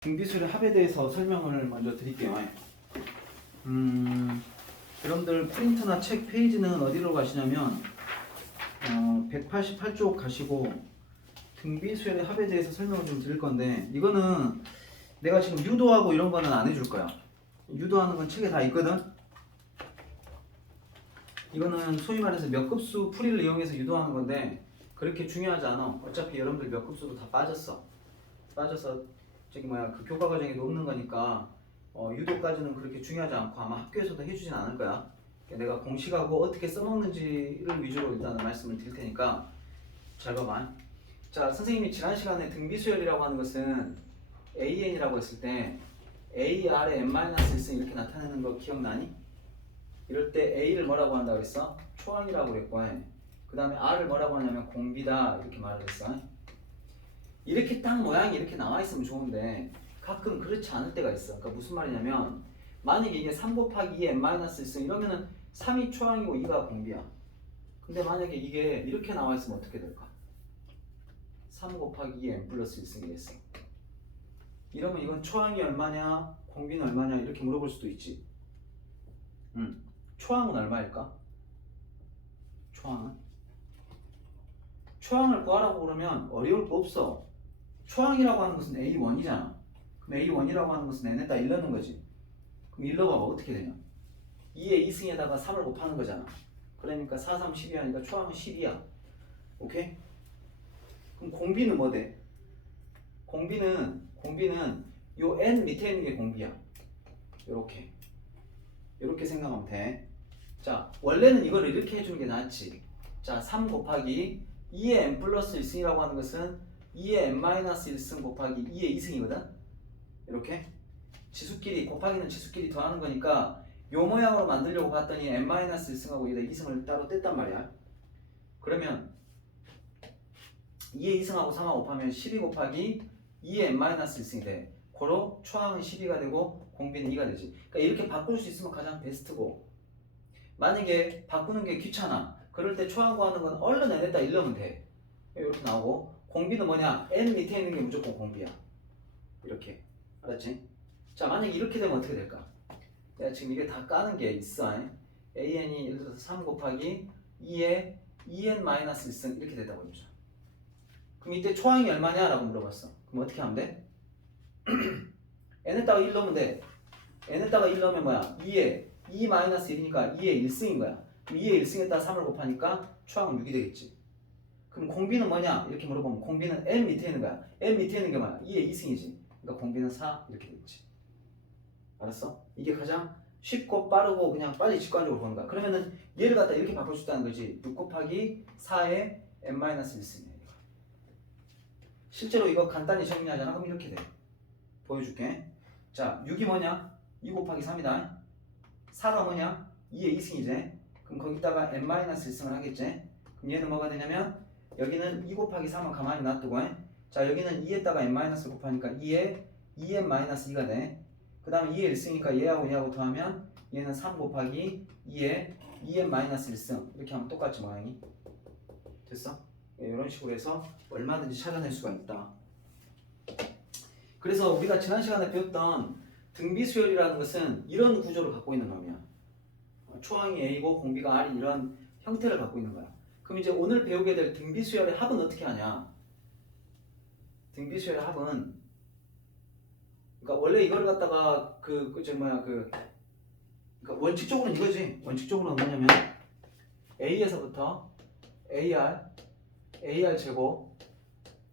등비수열의 합에 대해서 설명을 먼저 드릴게요. 여러분들 프린트나 책 페이지는 어디로 가시냐면 188쪽 가시고 등비수열의 합에 대해서 설명을 좀 드릴 건데, 이거는 내가 지금 유도하고 이런 거는 안 해줄 거야. 유도하는 건 책에 다 있거든. 이거는 소위 말해서 몇 급수 풀이를 이용해서 유도하는 건데 그렇게 중요하지 않아. 어차피 여러분들 몇 급수도 다 빠져서 그 교과 과정에 놓는 거니까 유도까지는 그렇게 중요하지 않고 아마 학교에서도 해주진 않을 거야. 내가 공식하고 어떻게 써먹는지를 위주로 일단 말씀을 드릴 테니까 잘 봐봐. 자, 선생님이 지난 시간에 등비수열이라고 하는 것은 AN이라고 했을 때 AR에 n-1승 이렇게 나타내는 거 기억나니? 이럴 때 A를 뭐라고 한다고 그랬어? 초항이라고 그랬고, 그 다음에 R을 뭐라고 하냐면 공비다 이렇게 말을 했어. 이렇게 딱 모양이 이렇게 나와 있으면 좋은데 가끔 그렇지 않을 때가 있어. 그러니까 무슨 말이냐면, 만약에 이게 3 곱하기 2 n-1승 이러면은 3이 초항이고 2가 공비야. 근데 만약에 이게 이렇게 나와 있으면 어떻게 될까? 3 곱하기 2 n 플러스 1승이 됐어. 이러면 이건 초항이 얼마냐 공비는 얼마냐 이렇게 물어볼 수도 있지. 초항은 얼마일까? 초항을 구하라고 그러면 어려울 거 없어. 초항이라고 하는 것은 A1이잖아. 그럼 A1이라고 하는 것은 n에다 1 넣는 거지. 그럼 1 넣어봐봐. 어떻게 되냐? 2의 2승에다가 3을 곱하는 거잖아. 그러니까 4, 3, 12 하니까 초항은 12야. 오케이? 그럼 공비는 뭐 돼? 공비는 요 n 밑에 있는 게 공비야. 요렇게 생각하면 돼. 자, 원래는 이걸 이렇게 해주는 게 낫지. 자, 3 곱하기 2의 n 플러스 1승이라고 하는 것은 2의 n-1승 곱하기 2의 2승이거든. 이렇게 지수끼리 곱하기는 지수끼리 더하는 거니까 요 모양으로 만들려고 봤더니 n-1승하고 여기다 2승을 따로 뗐단 말이야. 그러면 2의 2승하고 3하고 곱하면 12 곱하기 2의 n-1승이 돼. 고로 초항은 12가 되고 공비는 2가 되지. 그러니까 이렇게 바꿀 수 있으면 가장 베스트고, 만약에 바꾸는 게 귀찮아. 그럴 때 초항 구하는 건 얼른 n에다 1 넣으면 돼. 이렇게 나오고, 공비는 뭐냐? n 밑에 있는 게 무조건 공비야. 이렇게. 알았지? 자, 만약에 이렇게 되면 어떻게 될까? 내가 지금 이게 다 까는 게 있어. AN이 예를 들어서 3 곱하기 2에 2n-1승 이렇게 된다고 해보자. 그럼 이때 초항이 얼마냐? 라고 물어봤어. 그럼 어떻게 하면 돼? n에다가 1 넣으면 돼. n에다가 1 넣으면 뭐야? 2에 2-1이니까 2의 1승인 거야. 2의 1승에다가 3을 곱하니까 초항은 6이 되겠지. 그럼 공비는 뭐냐? 이렇게 물어보면 공비는 n 밑에 있는 거야. n 밑에 있는 게 뭐야? 2의 2승이지. 그러니까 공비는 4 이렇게 되겠지. 알았어? 이게 가장 쉽고 빠르고 그냥 빨리 직관적으로 보는 거야. 그러면은 얘를 갖다 이렇게 바꿀 수 있다는 거지. 6 곱하기 4의 n-1승이야. 실제로 이거 간단히 정리하잖아. 그럼 이렇게 돼. 보여줄게. 자, 6이 뭐냐? 2 곱하기 3이다. 4가 뭐냐? 2의 2승이지. 그럼 거기다가 n-1승을 하겠지. 그럼 얘는 뭐가 되냐면, 여기는 2 곱하기 3은 가만히 놔두고, 자, 여기는 2에다가 n-을 곱하니까 2에 2n-2가 돼. 그 다음에 2의 1승이니까 얘하고 더하면 얘는 3 곱하기 2에 2n-1승. 이렇게 하면 똑같지 모양이. 됐어? 이런 식으로 해서 얼마든지 찾아낼 수가 있다. 그래서 우리가 지난 시간에 배웠던 등비수열이라는 것은 이런 구조를 갖고 있는 놈이야. 초항이 A고 공비가 R이 이런 형태를 갖고 있는 거야. 그럼 이제 오늘 배우게 될 등비수열의 합은 어떻게 하냐? 등비수열의 합은, 그러니까 원래 이걸 갖다가 그러니까 원칙적으로는 이거지. 원칙적으로는 뭐냐면 A에서부터 AR 제곱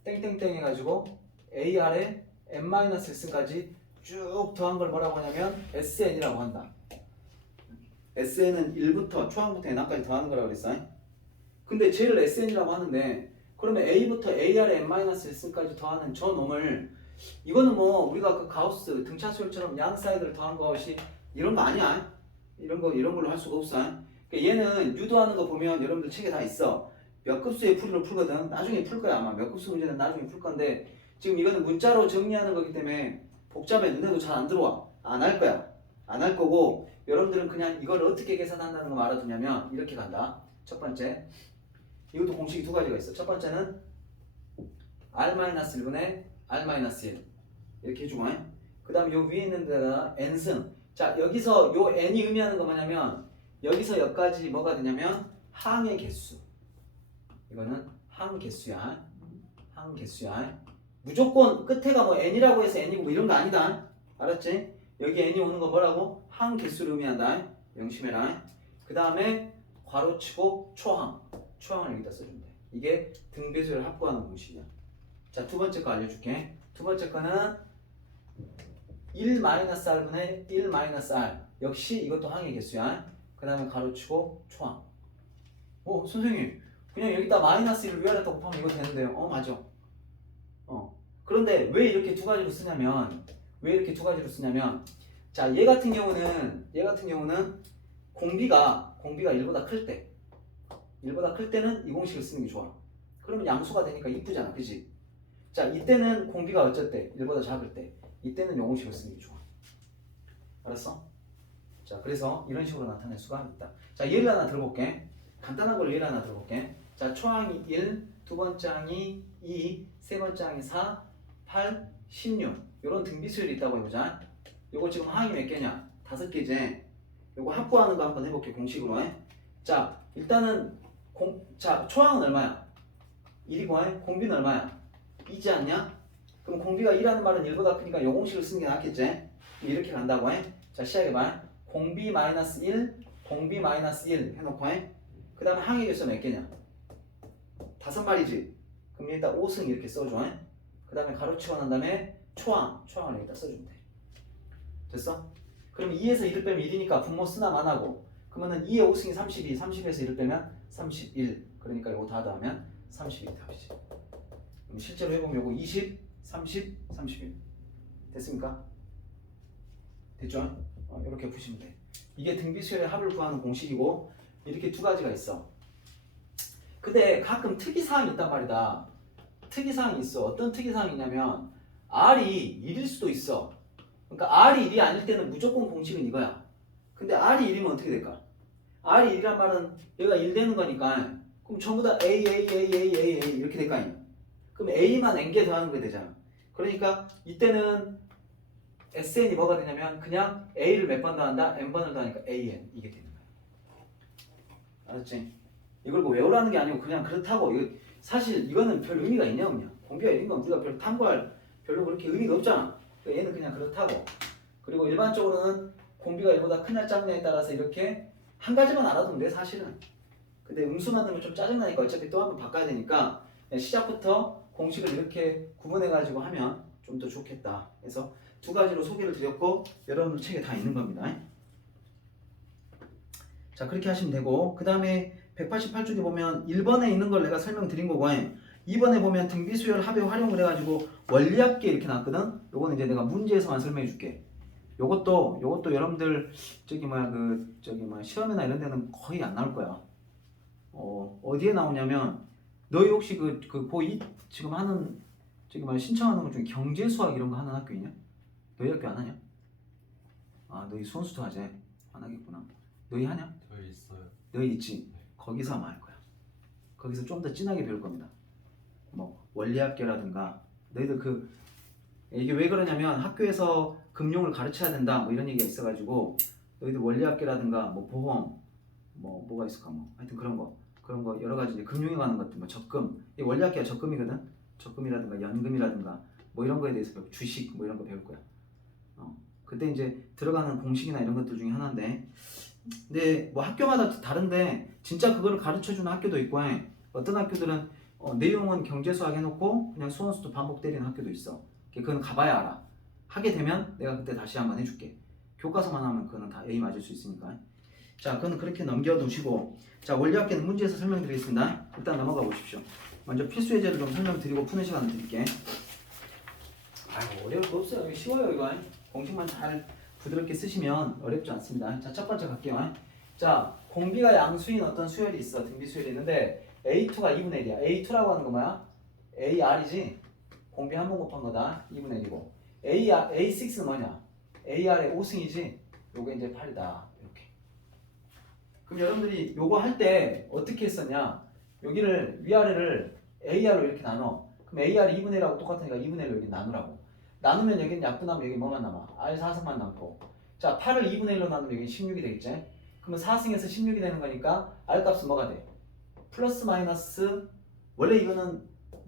땡땡땡 해가지고 AR에 n-1승까지 쭉 더한 걸 뭐라고 하냐면 SN이라고 한다. SN은 1부터 초항부터 n까지 더하는 거라고 그랬어. 근데 쟤를 SN이라고 하는데, 그러면 A부터 AR에 n-1승까지 더하는 저 놈을, 이거는 뭐 우리가 그 가우스 등차수열처럼 양 사이드를 더한 것이 이런 거 아니야. 이런 걸로 할 수가 없어. 그러니까 얘는 유도하는 거 보면 여러분들 책에 다 있어. 몇 급수의 풀이를 풀거든. 나중에 풀 거야. 아마 몇 급수 문제는 나중에 풀 건데, 지금 이거는 문자로 정리하는 거기 때문에 복잡해. 눈에도 잘 안 들어와. 안 할 거야. 안 할 거고, 여러분들은 그냥 이걸 어떻게 계산한다는 거 알아두냐면 이렇게 간다. 첫 번째, 이것도 공식이 두 가지가 있어. 첫 번째는 R-1분의 R-1, 이렇게 해주고 그 다음에 요 위에 있는 데다가 n승. 자 여기서 요 n이 의미하는 거 뭐냐면 여기서 여기까지 뭐가 되냐면 항의 개수. 이거는 항 개수야. 항 개수야. 무조건 끝에가 뭐 n이라고 해서 n이고 뭐 이런 거 아니다. 알았지? 여기 n이 오는 거 뭐라고? 항 개수를 의미한다. 명심해라. 그 다음에 괄호치고 초항. 초항을 여기다 써주면 돼. 이게 등배수를 확보하는 공식이야. 자, 두 번째 거 알려줄게. 두 번째 거는 1-r분의 1-r. 역시 이것도 항의 개수야. 그 다음에 가로치고 초항. 선생님. 그냥 여기다 -1을 위아래다 곱하면 이거 되는데요. 맞아. 그런데 왜 이렇게 두 가지로 쓰냐면, 자, 얘 같은 경우는 공비가 1보다 클 때는 이 공식을 쓰는 게 좋아. 그러면 양수가 되니까 이쁘잖아. 그지? 자, 이때는 공비가 어쨌대? 1보다 작을 때. 이때는 이 공식을 쓰는 게 좋아. 알았어? 자, 그래서 이런 식으로 나타낼 수가 있다. 자, 예를 하나 들어볼게. 간단한 걸 예를 하나 들어볼게. 자, 초항이 1, 두 번째 항이 2, 세 번째 항이 4, 8, 16. 이런 등비수열이 있다고 해보자. 요거 지금 항이 몇 개냐? 5개지. 요거 확보하는 거 한번 해볼게. 공식으로. 자, 일단은 초항은 얼마야? 1이고 공비는 얼마야? 2지 않냐? 그럼 공비가 2라는 말은 1보다 크니까 요 공식을 쓰는 게 낫겠지? 이렇게 간다고 자, 시작해봐. 공비 -1, 공비 -1 해놓고 그 다음에 항의 개수 몇 개냐? 5마리지? 그럼 일단 5승 이렇게 써줘. 그 다음에 가로치고 난 다음에 초항을 여기다 써주면 돼. 됐어? 그럼 2에서 1을 빼면 1이니까 분모 쓰나 마나고, 그러면은 2의 5승이 32, 30에서 1을 빼면 31. 그러니까 이거 다 더하면 31이 답이지. 그럼 실제로 해보면 요거 20, 30, 31. 됐습니까? 됐죠? 이렇게 푸시면 돼. 이게 등비수열의 합을 구하는 공식이고, 이렇게 두 가지가 있어. 근데 가끔 특이사항이 있단 말이다. 특이사항이 있어. 어떤 특이사항이 있냐면 R이 1일 수도 있어. 그러니까 R이 1이 아닐 때는 무조건 공식은 이거야. 근데 R이 1이면 어떻게 될까? R이 1이란 말은 얘가 1 되는 거니까, 그럼 전부 다 A 이렇게 될 거 아니야. 그럼 A만 N개 더하는 게 되잖아. 그러니까 이때는 SN이 뭐가 되냐면 그냥 A를 몇 번 더한다? N번을 더하니까 AN 이게 되는 거야. 알았지? 이걸 뭐 외우라는 게 아니고 그냥 그렇다고. 사실 이거는 별 의미가 있냐 없냐. 공비가 1인 건 우리가 별 탐구할 별로 그렇게 의미가 없잖아. 그러니까 얘는 그냥 그렇다고. 그리고 일반적으로는 공비가 1보다 크냐 작냐에 따라서 이렇게 한 가지만 알아두면 돼 사실은. 근데 음수 만들면 좀 짜증나니까 어차피 또 한번 바꿔야 되니까 시작부터 공식을 이렇게 구분해가지고 하면 좀 더 좋겠다. 그래서 두 가지로 소개를 드렸고 여러분들 책에 다 있는 겁니다. 자, 그렇게 하시면 되고, 그 다음에 188쪽에 보면 1번에 있는 걸 내가 설명드린 거고, 2번에 보면 등비수열 합에 활용을 해가지고 원리합계 이렇게 나왔거든. 요거는 이제 내가 문제에서만 설명해 줄게. 요것도 여러분들 시험이나 이런 데는 거의 안 나올 거야. 어디에 나오냐면, 너희 혹시 고2 지금 하는 신청하는 것 중에 경제 수학 이런 거 하는 학교 있냐? 너희 학교 안 하냐? 너희 수원수도 하지? 안 하겠구나. 너희 하냐? 저희 있어요. 너희 있지? 거기서 아마 할 거야. 거기서 좀 더 진하게 배울 겁니다. 뭐 원리학계라든가 너희들 이게 왜 그러냐면 학교에서 금융을 가르쳐야 된다 뭐 이런 얘기가 있어가지고 너희들 원리학계라든가 뭐 보험 뭐가 있을까 하여튼 그런 거 여러 가지 이제 금융에 관한 것들 뭐 적금, 이 원리학계가 적금이거든. 적금이라든가 연금이라든가 뭐 이런 거에 대해서 배우고 주식 뭐 이런 거 배울 거야. 그때 이제 들어가는 공식이나 이런 것들 중에 하나인데, 근데 뭐 학교마다 다른데 진짜 그거를 가르쳐주는 학교도 있고 어떤 학교들은 내용은 경제수학 해놓고 그냥 수원수도 반복 때리는 학교도 있어. 그건 가봐야 알아. 하게 되면 내가 그때 다시 한번 해줄게. 교과서만 하면 그거는 다 A 맞을 수 있으니까. 자, 그건 그렇게 넘겨두시고, 자, 원리학계는 문제에서 설명드리겠습니다. 일단 넘어가 보십시오. 먼저 필수 예제를 좀 설명드리고 푸는 시간을 드릴게. 어려울 거 없어요. 쉬워요 이거. 공식만 잘 부드럽게 쓰시면 어렵지 않습니다. 자, 첫 번째 갈게요. 자, 공비가 양수인 어떤 수열이 있어. 등비수열이 있는데 A2가 2분의 1이야. A2라고 하는 거 뭐야? AR이지? 공비 한 번 곱한 거다. 2분의 1이고. A6는 뭐냐? AR의 5승이지? 요게 이제 8이다. 이렇게. 그럼 여러분들이 요거 할 때 어떻게 했었냐? 여기를 위아래를 AR로 이렇게 나눠. 그럼 AR이 2분의 1하고 똑같으니까 2분의 1로 여기 나누라고. 나누면 여기는 약분하면 여기 뭐만 남아? R 4승만 남고. 자 8을 2분의 1로 나누면 여기 16이 되겠지? 그러면 4승에서 16이 되는 거니까 R 값은 뭐가 돼? 플러스 마이너스 원래 이거는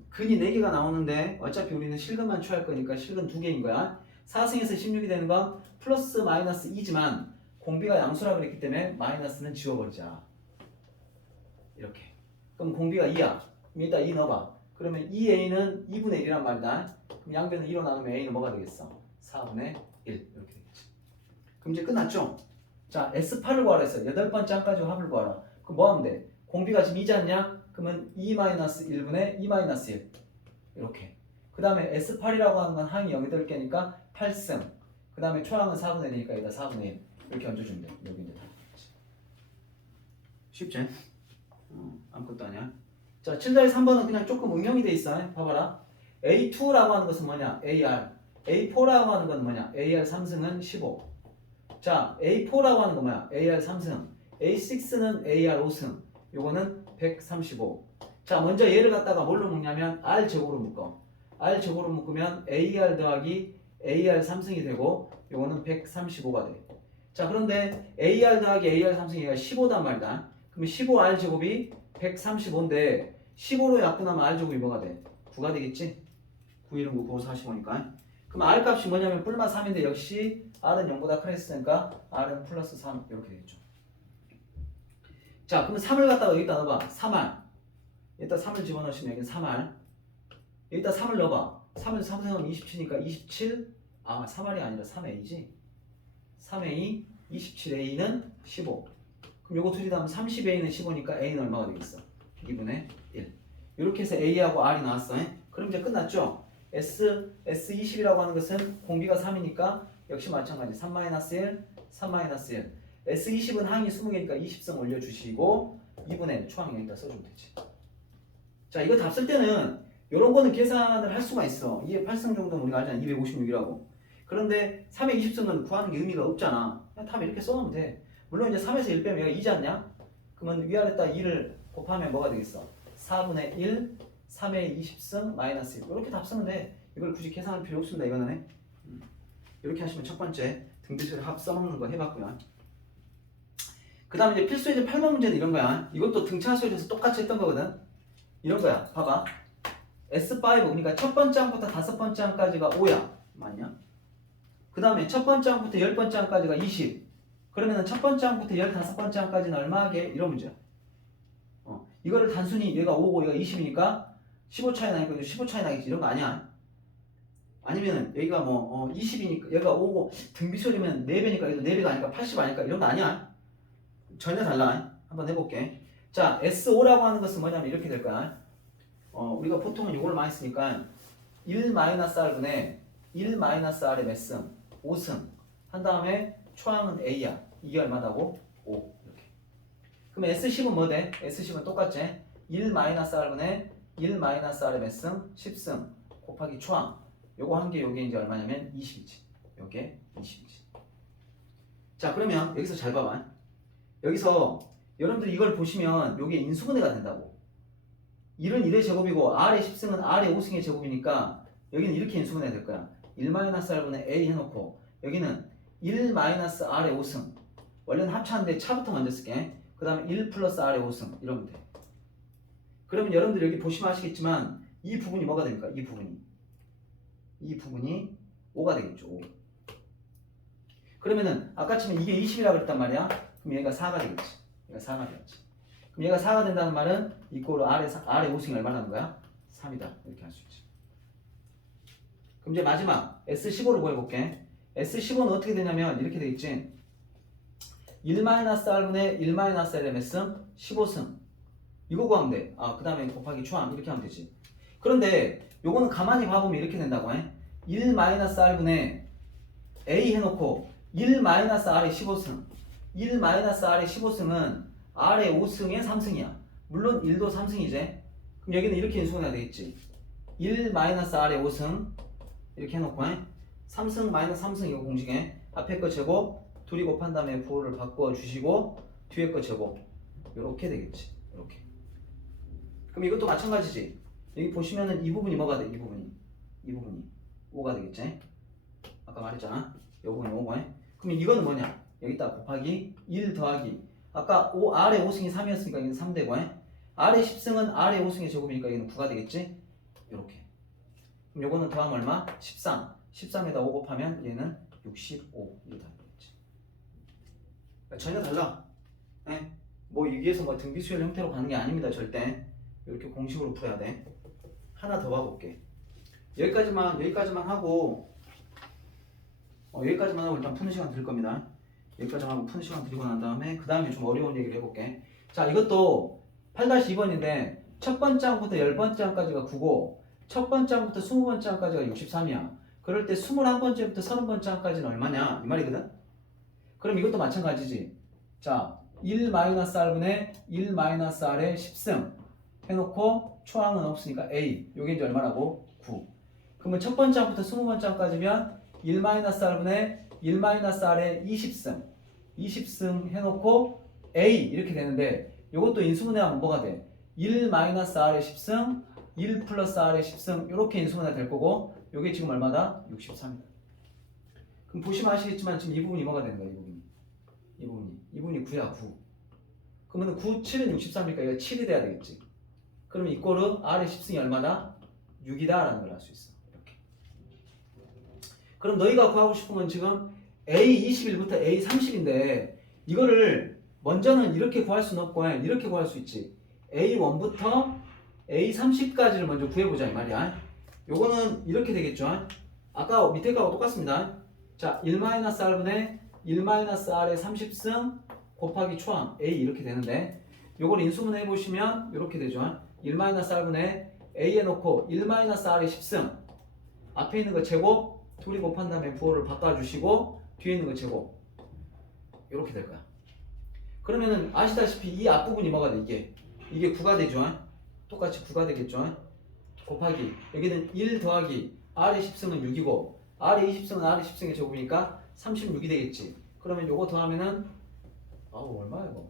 근이 4개가 나오는데 어차피 우리는 실근만 취할 거니까 실근 2개인 거야. 4승에서 16이 되는 건 플러스 마이너스 2지만 공비가 양수라 그랬기 때문에 마이너스는 지워버리자. 이렇게. 그럼 공비가 2야. 그럼 일단 2 넣어봐. 그러면 2a는 2분의 1이란 말이다. 그럼 양변을 2로 나누면 a는 뭐가 되겠어? 4분의 1 이렇게 되겠지. 그럼 이제 끝났죠? 자 S8을 구하라 했어. 8번째 항까지 합을 구하라. 그럼 뭐 하면 돼? 공비가 지금 2지 않냐? 그러면 2-1분의 2-1 이렇게. 그 다음에 S8이라고 하는 건 항이 8개니까 8승. 그 다음에 초항은 4분의 1이니까 여기다 4분의 1 이렇게 얹어주면 돼. 여기 이제 다 쉽지? 아무것도 아니야. 자 7-3번은 그냥 조금 응용이 돼 있어. 봐봐라. A2라고 하는 것은 뭐냐? AR. A4라고 하는 건 뭐냐? AR 3승은 15. 자 A4라고 하는 건 뭐야? AR 3승. A6는 AR 5승. 요거는 135. 자 먼저 얘를 갖다가 뭘로 묶냐면 R 제곱으로 묶어. R 제곱으로 묶으면 AR 더하기 AR 3승이 되고 요거는 135가 돼. 자 그런데 AR 더하기 AR 3승이 15단 말이다. 그럼 15R 제곱이 135인데 15로 약분하면 R 제곱이 뭐가 돼? 9가 되겠지? 9, 1은 9, 9, 45니까. 그럼 R 값이 뭐냐면 뿔마 3인데 역시 R은 0보다 크랬으니까 R은 플러스 3 이렇게 되겠죠. 자 그러면 3을 갖다가 여기다 넣어봐. 3R. 여기다 3을 집어넣으시면 여기는 3R. 여기다 3을 넣어봐. 3을 3승하면 27니까 27. 아 3R이 아니라 3A지. 3A 27A는 15. 그럼 요거 둘이 다 하면 30A는 15니까 A는 얼마가 되겠어? 2분의 1. 이렇게 해서 A하고 R이 나왔어. 그럼 이제 끝났죠? S20이라고 하는 것은 공비가 3이니까 역시 마찬가지 3-1, 3-1. S20은 항이 20개니까 20승 올려주시고 2분의 1 초항 여기다 써주면 되지. 자 이거 답 쓸 때는 이런 거는 계산을 할 수가 있어. 2의 8승 정도는 우리가 알잖아. 256이라고. 그런데 3의 20승은 구하는 게 의미가 없잖아. 그냥 답 이렇게 써놓으면 돼. 물론 이제 3에서 1 빼면 얘가 2지 않냐? 그러면 위아래다 2를 곱하면 뭐가 되겠어? 4분의 1, 3의 20승 마이너스 1. 이렇게 답 쓰면 돼. 이걸 굳이 계산할 필요 없습니다. 이거는. 이렇게 하시면 첫 번째 등비수를 합 써먹는 거 해봤고요. 그 다음에 이제 필수예제 8번 문제는 이런 거야. 이것도 등차수에서 똑같이 했던 거거든. 이런 거야. 봐봐. S5 그러니까 첫 번째 항부터 다섯 번째 항까지가 5야. 맞냐? 그 다음에 첫 번째 항부터 10번째 항까지가 20. 그러면은 첫 번째 항부터 15번째 항까지는 얼마 하게? 이런 문제야. 이거를 단순히 얘가 5고 얘가 20이니까 15 차이 나니까 15 차이 나겠지. 이런 거 아니야. 아니면은 여기가 20이니까 얘가 5고 등비수열이면 4배니까 얘도 4배가 아니까 80 아닐까? 이런 거 아니야. 전혀 달라. 한번 해볼게. 자, S5라고 하는 것은 뭐냐면 이렇게 될 거야. 우리가 보통은 이걸 많이 쓰니까 1-R분의 1-R의 몇 승? 5승. 한 다음에 초항은 A야. 이게 얼마다고? 5. 이렇게. 그럼 S10은 뭐 돼? S10은 똑같지? 1-R분의 1-R의 몇 승? 10승. 곱하기 초항. 요거 한 개, 요게 이제 얼마냐면 20이지. 요게 20이지. 자, 그러면 여기서 잘 봐봐. 여기서 여러분들 이걸 보시면 요게 인수분해가 된다고. 1은 1의 제곱이고 R의 10승은 R의 5승의 제곱이니까 여기는 이렇게 인수분해가 될 거야. 1-R분의 A 해놓고 여기는 1-R의 5승. 원래는 합차인데 차부터 먼저 쓸게. 그 다음에 1 플러스 R의 5승 이러면 돼. 그러면 여러분들 여기 보시면 아시겠지만 이 부분이 뭐가 됩니까? 이 부분이 5가 되겠죠. 5. 그러면은 아까 치면 이게 20이라고 그랬단 말이야. 그럼 얘가 4가 되겠지. 얘가 4가 되겠지. 그럼 얘가 4가 된다는 말은 이꼴로 R의 5승이 얼마라는 거야? 3이다. 이렇게 할 수 있지. 그럼 이제 마지막 S15를 구해볼게. S15는 어떻게 되냐면 이렇게 되겠지. 1-R분의 1-R의 몇 승? 15승. 이거 구하면 돼. 그 다음에 곱하기 초항 이렇게 하면 되지. 그런데 요거는 가만히 봐보면 이렇게 된다고 해. 1-R분의 A 해놓고 1-R의 15승. 1-R의 15승은 R의 5승의 3승이야. 물론 1도 3승이지. 그럼 여기는 이렇게 인수분해가 되겠지. 1-R의 5승 이렇게 해놓고 3승 마이너스 3승 이거 공식에 앞에 거 제곱 둘이 곱한 다음에 부호를 바꿔주시고 뒤에 거 제곱 이렇게 되겠지. 이렇게. 그럼 이것도 마찬가지지. 여기 보시면은 이 부분이 뭐가 돼? 이 부분이 5가 되겠지. 아까 말했잖아. 요거는 요거네. 그러면 이거는 뭐냐? 여기다 곱하기 1 더하기 아까 R의 5승이 3이었으니까 이건 3되고 R의 10승은 R의 5승의 제곱이니까 이거는 9가 되겠지? 요렇게. 그럼 요거는 더하면 얼마? 13. 13에다 5 곱하면 얘는 65 이게 답이 되겠지. 전혀 달라. 예? 뭐 여기에서 뭐 등비수열 형태로 가는 게 아닙니다. 절대. 이렇게 공식으로 풀어야 돼. 하나 더 봐볼게. 여기까지만 하고 여기까지만 하고 일단 푸는 시간 드릴 겁니다. 여기까지만 하고 푸는 시간 드리고 난 다음에 그 다음에 좀 어려운 얘기를 해볼게. 자, 이것도 8-2번인데 첫 번째 항부터 10번째 항까지가 9고 첫 번째 항부터 20번째 항까지가 63이야. 그럴 때 21번째부터 30번째 항까지는 얼마냐? 이 말이거든? 그럼 이것도 마찬가지지. 자, 1-R분의 1-R의 10승 해놓고 초항은 없으니까 A. 요게 이제 얼마라고? 9. 그러면 첫 번째 항부터 20번째 항까지면 1-R분의 1-R의 20승 20승 해놓고 A 이렇게 되는데 요것도 인수분해하면 뭐가 돼? 1-R의 10승 1 플러스 R의 10승 이렇게 인수분해 될 거고 요게 지금 얼마다? 63이다. 그럼 보시면 아시겠지만 지금 이 부분이 뭐가 되는 거야? 이 부분이 9야 9. 그러면 9, 7은 63이니까 이거 7이 돼야 되겠지. 그러면 이 꼴은 R의 10승이 얼마다? 6이다 라는 걸 알 수 있어. 이렇게. 그럼 너희가 구하고 싶은 건 지금 A21부터 A30인데 이거를 먼저는 이렇게 구할 수는 없고 이렇게 구할 수 있지. A1부터 A30까지를 먼저 구해보자 이 말이야. 요거는 이렇게 되겠죠. 아까 밑에 거하고 똑같습니다. 자, 1-R분의 1-R의 30승 곱하기 초항 A 이렇게 되는데 요걸 인수분해 해보시면 이렇게 되죠. 1-R분의 A에 놓고 1-R의 10승 앞에 있는 거 제곱 둘이 곱한 다음에 부호를 바꿔주시고 뒤에 있는 거 제곱 이렇게 될 거야. 그러면은 아시다시피 이 앞부분이 뭐가 돼? 이게 9가 되죠. 똑같이 9가 되겠죠. 곱하기 여기는 1 더하기 R의 10승은 6이고 R의 20승은 R의 10승의 제곱이니까 36이 되겠지. 그러면 요거 더하면은 얼마야 이거?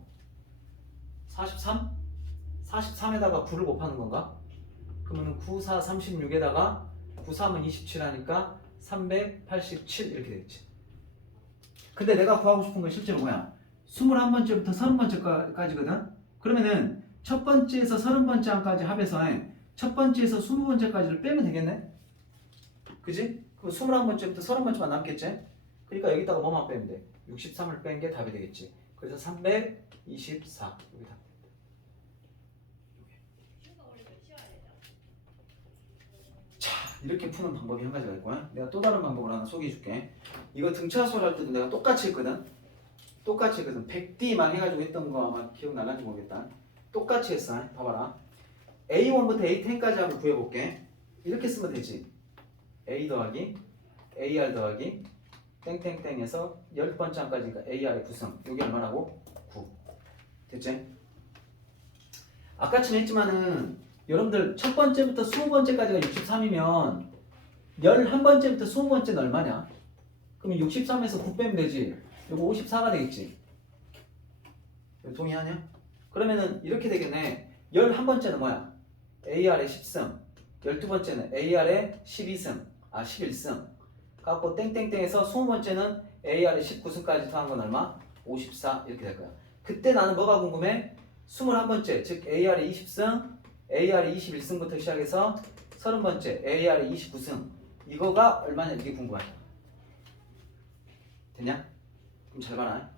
43? 43에다가 9를 곱하는 건가? 그러면 9, 4, 36에다가 9, 3은 27 하니까 387 이렇게 되겠지. 근데 내가 구하고 싶은 건 실제로 뭐야? 21번째부터 30번째까지거든? 그러면은 첫 번째에서 30번째 항까지 합해서 첫 번째에서 20번째까지를 빼면 되겠네? 그지? 그럼 21번째부터 30번째만 남겠지? 그러니까 여기다가 뭐만 빼면 돼? 63을 뺀 게 답이 되겠지. 그래서 324 여기 답. 자, 이렇게 푸는 방법이 한 가지가 있고요. 내가 또 다른 방법을 하나 소개해 줄게. 이거 등차수를 할 때도 내가 똑같이 했거든. 100D만 해가지고 했던 거 아마 기억나는지 모르겠다. 똑같이 했어. 봐봐라. A1부터 A10까지 한번 구해볼게. 이렇게 쓰면 되지. A 더하기 AR 더하기 땡땡땡에서 10번째 항까지니까 AR의 9승. 여기 얼마라고? 9. 됐지? 아까처럼 했지만은 여러분들 첫 번째부터 20번째까지가 63이면 11번째부터 20번째는 얼마냐? 그러면 63에서 9 빼면 되지. 이거 54가 되겠지. 동의하냐? 그러면은 이렇게 되겠네. 11번째는 뭐야? AR의 10승. 12번째는 AR의 12승. 11승. 갖고 땡땡땡에서 20번째는 AR의 19승까지 더한 건 얼마? 54 이렇게 될 거야. 그때 나는 뭐가 궁금해? 21번째 즉 AR의 20승, AR의 21승부터 시작해서 30번째 AR의 29승 이거가 얼마냐 이게 궁금하죠. 됐냐? 그럼 잘 봐라.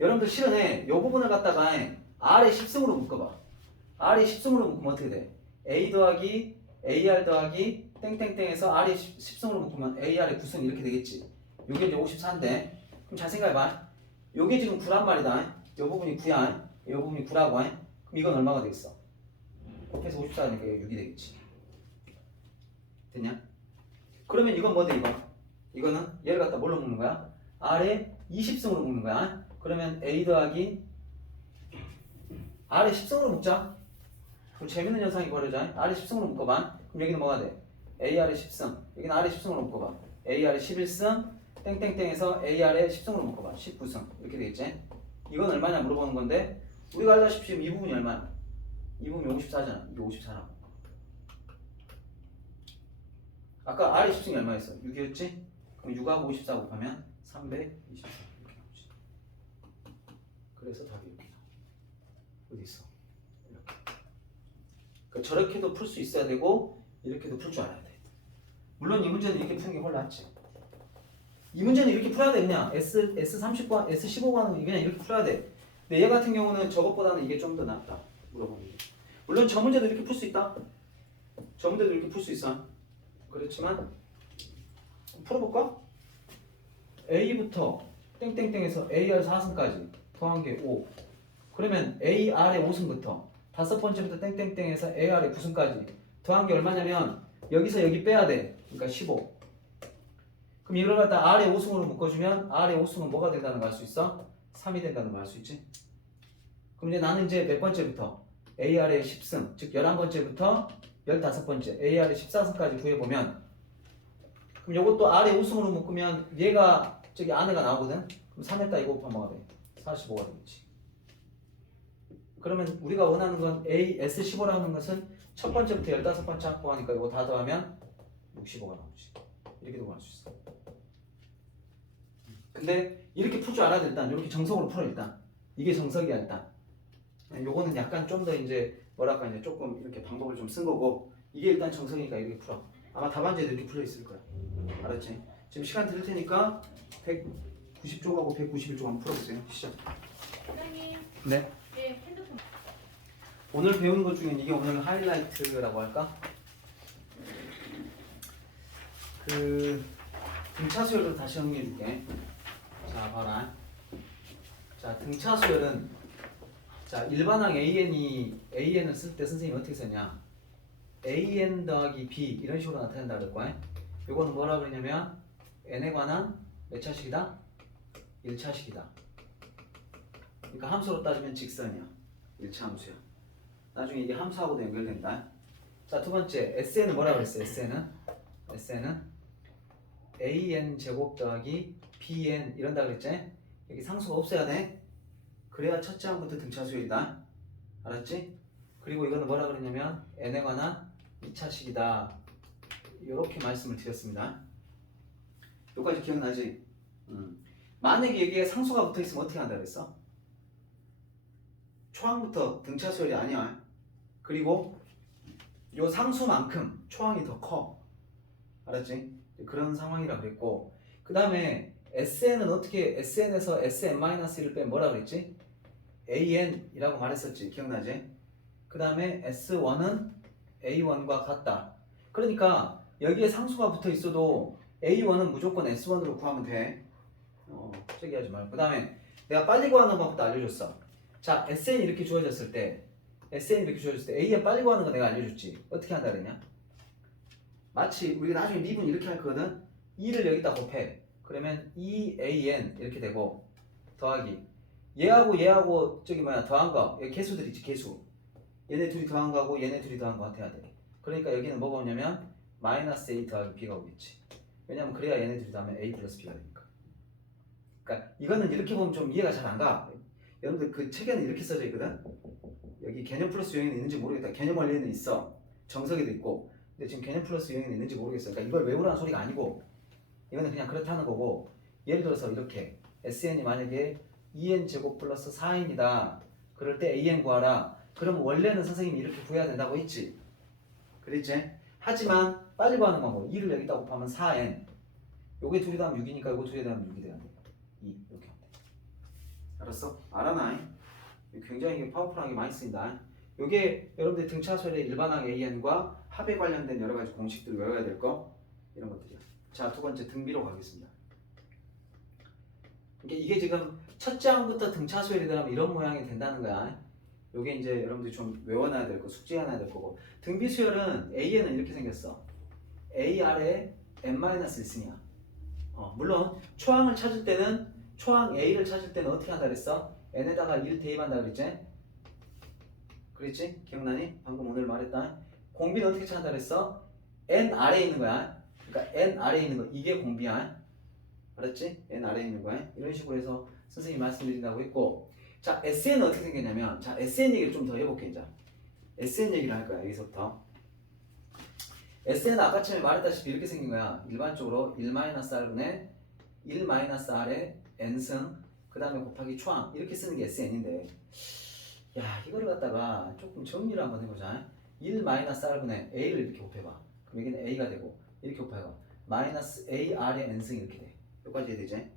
여러분들 실은이 부분을 갖다가 R의 10승으로 묶어봐. R의 10승으로 묶으면 어떻게 돼? A 더하기 AR 더하기 땡땡땡에서 R의 10승으로 묶으면 AR의 9승 이렇게 되겠지. 요게 이제 54인데 그럼 잘 생각해봐. 요게 지금 9란 말이다. 요 부분이 9야. 요 부분이 9라고. 그럼 이건 얼마가 되겠어? 곱해서 54니까 6이 되겠지. 됐냐? 그러면 이건 뭐 돼 이거? 이거는 얘를 갖다 뭘로 묶는 거야? R의 20승으로 묶는 거야. 그러면 A 더하기 R의 10승으로 묶자. 그럼 재밌는 현상이 벌어져. R의 10승으로 묶어봐. 그럼 여기는 뭐가 돼? AR의 10승. 여기는 R의 10승으로 묶어봐. AR의 11승 땡땡땡에서 AR의 10승으로 묶어봐. 19승 이렇게 되겠지. 이건 얼마냐 물어보는 건데 우리가 알다시피 지금 이 부분이 얼마야? 이 부분이 54잖아. 이게 54라고. 아까 R의 10승이 얼마였어? 6이었지? 그럼 6하고 54 곱하면 324 이렇게 나오지. 그래서 답이 이렇게 나와. 어디 있어? 이렇게. 그러니까 저렇게도 풀 수 있어야 되고 이렇게도 풀 줄 알아야 돼. 물론 이 문제는 이렇게 푸는 게 훨씬 낫지. 이 문제는 이렇게 풀어야 돼. 그냥 S30과 S15과는 그냥 이렇게 풀어야 돼. 근데 얘 같은 경우는 저것보다는 이게 좀 더 낫다. 물어보는 게. 물론 저 문제도 이렇게 풀 수 있다. 저 문제도 이렇게 풀 수 있어. 그렇지만 풀어볼까? A부터 땡땡땡에서 AR 4승까지 더한 게 5. 그러면 AR의 5승부터 다섯 번째부터 땡땡땡에서 AR의 9승까지 더한 게 얼마냐면 여기서 여기 빼야 돼. 그러니까 15. 그럼 이걸 갖다 R의 5승으로 묶어주면 R의 5승은 뭐가 된다는 걸 알 수 있어? 3이 된다는 걸 알 수 있지. 그럼 이제 나는 이제 몇 번째부터? AR의 10승, 즉 11번째부터 15번째 AR의 14승까지 구해보면 그럼 이것도 R의 5승으로 묶으면 얘가 저기 안에가 나오거든? 그럼 3에다 이거 곱하면 뭐가 돼? 45가 되겠지. 그러면 우리가 원하는 건 S15라는 것은 첫 번째부터 15번째 확보하니까 이거 다 더하면 65가 나오지. 이렇게도 구할 수 있어. 근데 이렇게 풀 줄 알아야 돼. 일단 이렇게 정석으로 풀어. 일단 이게 정석이야. 일단 요거는 약간 좀 더 이제 뭐랄까 이제 조금 이렇게 방법을 좀 쓴 거고 이게 일단 정석이니까 이렇게 풀어. 아마 답안지에도 이렇게 풀려 있을 거야. 알았지? 지금 시간 드릴 테니까 190쪽하고 191쪽 한번 풀어보세요. 시작. 사장님, 네. 네, 핸드폰. 오늘 배우는 것 중에 이게 오늘 하이라이트라고 할까? 그 등차 수열을 다시 정리해 줄게. 자, 봐라. 자, 등차 수열은 자, 일반항 AN을 쓸 때 선생님이 어떻게 썼냐? AN 더하기 B 이런 식으로 나타낸다 그럴 거야. 이거는 뭐라 그러냐면 N에 관한 몇 차식이다? 1차식이다. 그러니까 함수로 따지면 직선이야. 1차 함수야. 나중에 이게 함수하고도 연결된다. 자, 두 번째 SN은 뭐라 그랬어? SN은 AN 제곱 더하기 BN 이런다 그랬지? 여기 상수가 없어야 돼. 그래야 첫째 항부터 등차 수열이다. 알았지? 그리고 이거는 뭐라 그랬냐면 N에 관한 2차식이다. 이렇게 말씀을 드렸습니다. 여기까지 기억나지? 만약에 여기에 상수가 붙어있으면 어떻게 한다 그랬어? 초항부터 등차 수열이 아니야. 그리고 요 상수만큼 초항이 더 커. 알았지? 그런 상황이라 그랬고 그 다음에 SN은 어떻게 SN에서 SN-1을 빼면 뭐라 그랬지? AN이라고 말했었지. 기억나지? 그 다음에 S1은 A1과 같다. 그러니까 여기에 상수가 붙어 있어도 A1은 무조건 S1으로 구하면 돼. 저기 하지 말고. 그 다음에 내가 빨리 구하는 방법도 알려줬어. 자, SN이 이렇게 주어졌을 때 AN 빨리 구하는 거 내가 알려줬지. 어떻게 한다 그랬냐? 마치 우리가 나중에 미분 이렇게 할 거거든. 2를 여기다 곱해. 그러면 2AN 이렇게 되고 더하기 얘하고 저기 뭐야 더한 거 여기 개수들 있지. 개수 얘네 둘이 더한 거하고 얘네 둘이 더한 거 같아야 돼. 그러니까 여기는 뭐가 오냐면 마이너스 A 더하기 B가 오겠지. 왜냐면 그래야 얘네 둘이 더하면 A 플러스 B가 되니까. 그러니까 이거는 이렇게 보면 좀 이해가 잘 안 가. 여러분들 그 책에는 이렇게 써져 있거든. 여기 개념 플러스 유형이 있는지 모르겠다. 개념 원리는 있어. 정석에도 있고. 근데 지금 개념 플러스 유형이 있는지 모르겠어. 그러니까 이걸 외우라는 소리가 아니고 이거는 그냥 그렇다는 거고. 예를 들어서 이렇게 SN이 만약에 2n 제곱 플러스 4n이다. 그럴 때 AN 구하라. 그럼 원래는 선생님이 이렇게 구해야 된다고 했지. 그랬지? 하지만 빨리 구하는 방법. 2를 여기다 곱하면 4n. 요게 둘이 더하면 6이니까 요거 둘이 더하면 6이 돼야 돼. 2 이렇게 하면 돼. 알았어? 알아나? 굉장히 파워풀하게 많이 쓰인다. 요게 여러분들 등차수열의 일반항 AN과 합에 관련된 여러 가지 공식들 외워야 될 거 이런 것들이야. 자, 두 번째 등비로 가겠습니다. 이게 지금 첫째 항부터 등차수열이 되면 이런 모양이 된다는 거야. 요게 이제 여러분들이 좀 외워놔야 될 거, 숙지해놔야 될 거고. 등비수열은 AN은 이렇게 생겼어. AR에 n-1승이야. 물론 초항을 찾을 때는 초항 A를 찾을 때는 어떻게 한다 그랬어? n에다가 1 대입한다 그랬지? 그랬지? 기억나니? 방금 오늘 말했다. 공비는 어떻게 찾는다 그랬어? n 아래에 있는 거야. 그러니까 n 아래에 있는 거 이게 공비야. 알았지? n 아래에 있는 거야. 이런 식으로 해서 선생님이 말씀드린다고 했고, 자, SN은 어떻게 생겼냐면, 자, SN 얘기를 좀 더 해볼게. 이제 SN 얘기를 할 거야. 여기서부터 SN 아까 처음에 말했다시피 이렇게 생긴 거야. 일반적으로 1-R분의 1-R의 n승 그 다음에 곱하기 초항 이렇게 쓰는 게 SN인데 야 이거를 갖다가 조금 정리를 한번 해보자. 1-R분의 A를 이렇게 곱해봐. 그럼 여기는 A가 되고 이렇게 곱해봐. 마이너스 AR의 n승 이렇게 돼. 여기까지 해야 되지?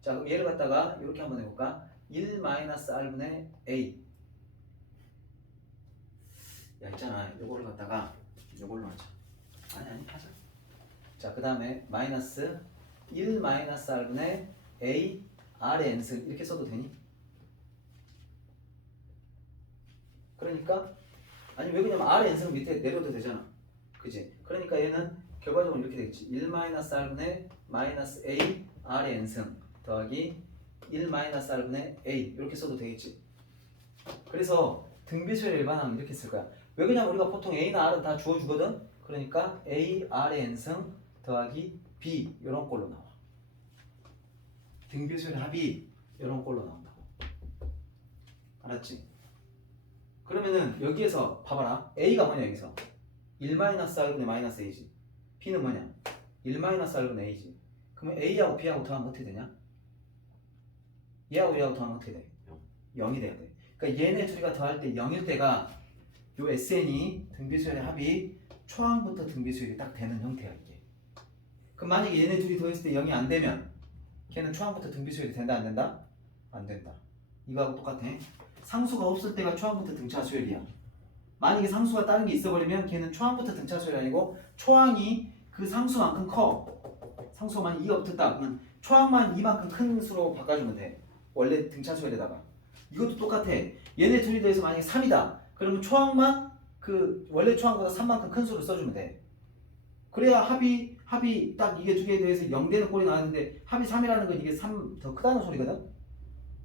자 그럼 얘를 갖다가 이렇게 한번 해볼까? 1-R분의 A 야 있잖아 요거를 갖다가 요걸로 하자. 아니 하자. 자 그 다음에 마이너스 1-R분의 A R의 n승 이렇게 써도 되니? 그러니까 아니 왜 그러냐면 R의 n승 밑에 내려도 되잖아. 그지? 그러니까 얘는 결과적으로 이렇게 되겠지. 1-R분의 마이너스 A R의 n승 더하기 1-R분의 A 이렇게 써도 되겠지. 그래서 등비수열 일반항 이렇게 쓸 거야. 왜 그러냐면 우리가 보통 A나 R은 다 주어주거든. 그러니까 A R의 n승 더하기 B 이런 꼴로 나와. 등비수열 합이 이런 꼴로 나온다고. 알았지? 그러면은 여기에서 봐봐라. A가 뭐냐 여기서 1-R분의 마이너스 A지. B는 뭐냐 1-R분의 A지. 그러면 A하고 B하고 더하면 어떻게 되냐? 얘하고 얘하고 더하면 어떻게 돼? 0이 돼야 돼. 그러니까 얘네 둘이가 더할 때 0일 때가 요 SN이 등비수열의 합이 초항부터 등비수열이 딱 되는 형태야 이게. 그럼 만약에 얘네 둘이 더했을 때 0이 안 되면 걔는 초항부터 등비수열이 된다 안 된다? 안 된다. 이거하고 똑같아. 상수가 없을 때가 초항부터 등차 수열이야. 만약에 상수가 다른 게 있어버리면 걔는 초항부터 등차 수열이 아니고 초항이 그 상수만큼 커. 상수가 만약 2가 붙었다 그러면 초항만 이만큼 큰 수로 바꿔주면 돼. 원래 등차 수열에다가. 이것도 똑같아. 얘네 둘이 더해서 만약에 3이다. 그러면 초항만 그 원래 초항보다 3만큼 큰 수를 써주면 돼. 그래야 합이 딱 이게 두 개에 대해서 0 되는 꼴이 나왔는데 합이 3이라는 건 이게 3 더 크다는 소리거든.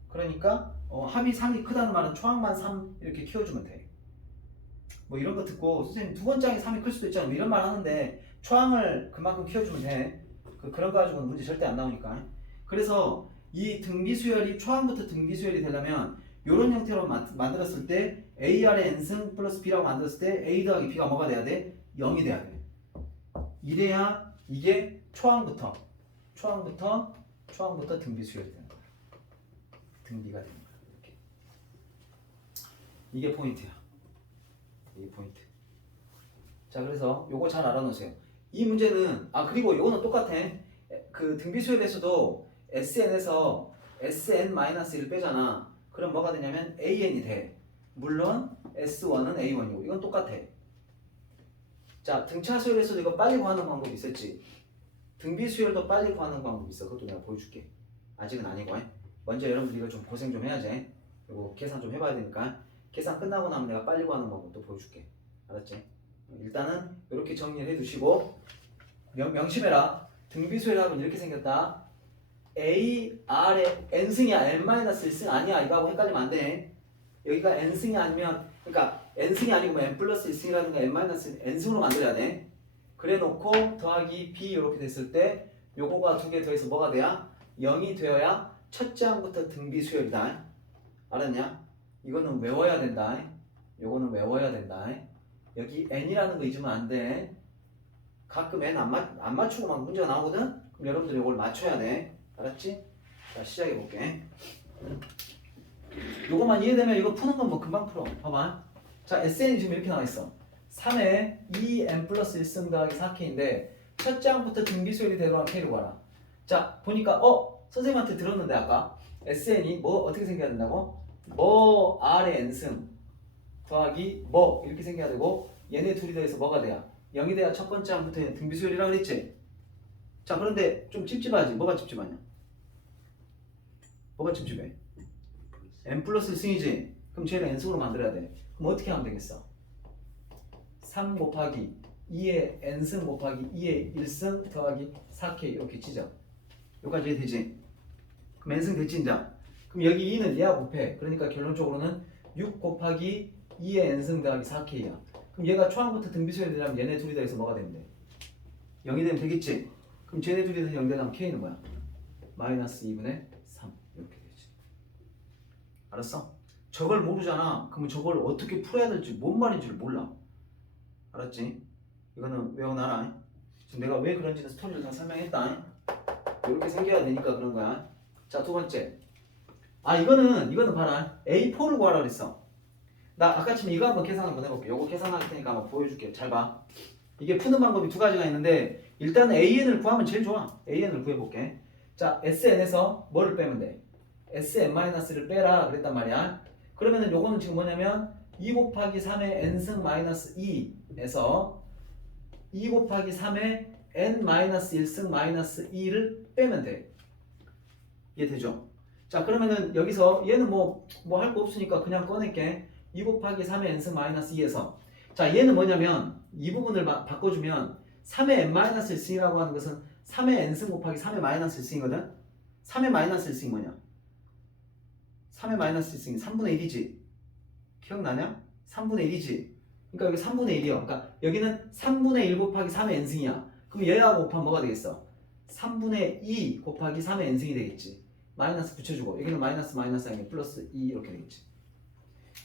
그러니까 합이 3이 크다는 말은 초항만 3 이렇게 키워주면 돼. 뭐 이런 거 듣고 선생님 두 번째 항이 3이 클 수도 있잖아. 뭐 이런 말 하는데 초항을 그만큼 키워주면 돼. 그런 거 가지고는 문제 절대 안 나오니까. 그래서 이 등비수열이 초항부터 등비수열이 되려면 이런 형태로 만들었을 때 AR의 n승 플러스 B라고 만들었을 때 A 더하기 B가 뭐가 돼야 돼? 0이 돼야 돼. 이래야 이게 초항부터 등비수열이 되는 거야. 등비가 되는 거야. 이렇게. 이게 포인트야. 이게 포인트. 자 그래서 요거 잘 알아놓으세요. 이 문제는 그리고 요거는 똑같아. 그 등비수열에서도 SN에서 SN-1을 빼잖아. 그럼 뭐가 되냐면 AN이 돼. 물론 S1은 A1이고 이건 똑같아. 자 등차수열에서도 이거 빨리 구하는 방법이 있었지. 등비수열도 빨리 구하는 방법이 있어. 그것도 내가 보여줄게. 아직은 아니고 먼저 여러분들 이거 좀 고생 좀 해야지. 그리고 계산 좀 해봐야 되니까 계산 끝나고 나면 내가 빨리 구하는 방법도 보여줄게. 알았지? 일단은 이렇게 정리를 해두시고 명심해라. 등비수열 합은 이렇게 생겼다. A, R의 n승이야. n-1승 아니야. 이거하고 헷갈리면 안 돼. 여기가 n승이 아니면 그러니까 n승이 아니고 뭐 n 플러스 1승이라든가 n-n승으로 만들어야 돼. 그래 놓고 더하기 b 이렇게 됐을 때 요거가 두 개 더해서 뭐가 돼야? 0이 되어야 첫째 항부터 등비수열이다. 알았냐? 이거는 외워야 된다. 요거는 외워야 된다. 여기 n이라는 거 잊으면 안 돼. 가끔 n 안 맞추고 막 문제가 나오거든? 그럼 여러분들이 이걸 맞춰야 돼. 알았지? 자 시작해 볼게. 요거만 이해되면 이거 푸는 건 뭐 금방 풀어. 봐봐. 자 SN이 지금 이렇게 나와 있어. 3에 2n 플러스 1승 더하기 4k인데 첫째 항부터 등비수열이 되도록 k를 구하라. 자 보니까 선생님한테 들었는데 아까 SN이 뭐 어떻게 생겨야 된다고? 뭐 R의 n승 더하기 뭐 이렇게 생겨야 되고 얘네 둘이 더해서 뭐가 돼야? 0이 돼야 첫 번째 항부터 등비수열이라고 그랬지? 자 그런데 좀 찝찝하지? 뭐가 찝찝하냐? 뭐가 찝찝해? n 플러스 1승이지? 그럼 쟤를 n승으로 만들어야 돼. 그럼 어떻게 하면 되겠어? 3 곱하기 2의 n승 곱하기 2의 1승 더하기 4k 이렇게 치자. 여기까지 이해되지? 그럼 n승 됐지 이제? 그럼 여기 2는 얘하고 곱해. 그러니까 결론적으로는 6 곱하기 2의 n승 더하기 4k야. 그럼 얘가 초항부터 등비수열이 되려면 얘네 둘이 더해서 뭐가 되면 돼? 0이 되면 되겠지? 그럼 쟤네 둘이 더해서 0 되면 k는 뭐야? 마이너스 2분의 3 이렇게 되지. 알았어? 저걸 모르잖아. 그러면 저걸 어떻게 풀어야 될지 뭔 말인지를 몰라. 알았지? 이거는 외워놔라. 지금 내가 왜 그런지는 스토리를 다 설명했다. 이렇게 생겨야 되니까 그런 거야. 자, 두 번째. 이거는 봐라. A4를 구하라 그랬어. 나 아까처럼 이거 한번 계산 한번 해볼게. 요거 계산할 테니까 한번 보여줄게. 잘 봐. 이게 푸는 방법이 두 가지가 있는데 일단 AN을 구하면 제일 좋아. AN을 구해볼게. 자, SN에서 뭐를 빼면 돼? SN-를 빼라 그랬단 말이야. 그러면은 요거는 지금 뭐냐면 2 곱하기 3의 n승 마이너스 2에서 2 곱하기 3의 n-1승 마이너스 2를 빼면 돼. 이해되죠? 자, 그러면은 여기서 얘는 뭐 할 거 없으니까 그냥 꺼낼게. 2 곱하기 3의 n승 마이너스 2에서 자, 얘는 뭐냐면 이 부분을 바꿔주면 3의 n-1승이라고 하는 것은 3의 n승 곱하기 3의 마이너스 1승이거든. 3의 마이너스 1승이 뭐냐? 3의 마이너스 1승이 3분의 1이지. 기억나냐? 3분의 1이지. 그러니까 여기 3분의 1이요. 그러니까 여기는 3분의 1 곱하기 3의 n승이야. 그럼 얘하고 곱하면 뭐가 되겠어? 3분의 2 곱하기 3의 n승이 되겠지. 마이너스 붙여주고 여기는 마이너스 마이너스 아니면 플러스 2 이렇게 되겠지.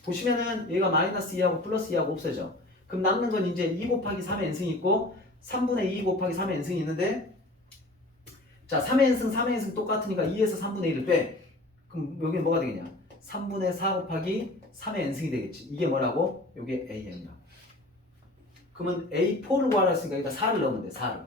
보시면은 얘가 마이너스 2하고 플러스 2하고 없어져. 그럼 남는 건 이제 2 곱하기 3의 n승이 있고 3분의 2 곱하기 3의 n승이 있는데 자, 3의 n승 3의 n승 똑같으니까 2에서 3분의 1을 빼. 그럼 여기는 뭐가 되겠냐? 3분의 4 곱하기 3의 n승이 되겠지. 이게 뭐라고? 이게 AN이다. 그러면 A4를 구하라 했으니까 여기다 4를 넣으면 돼. 4를.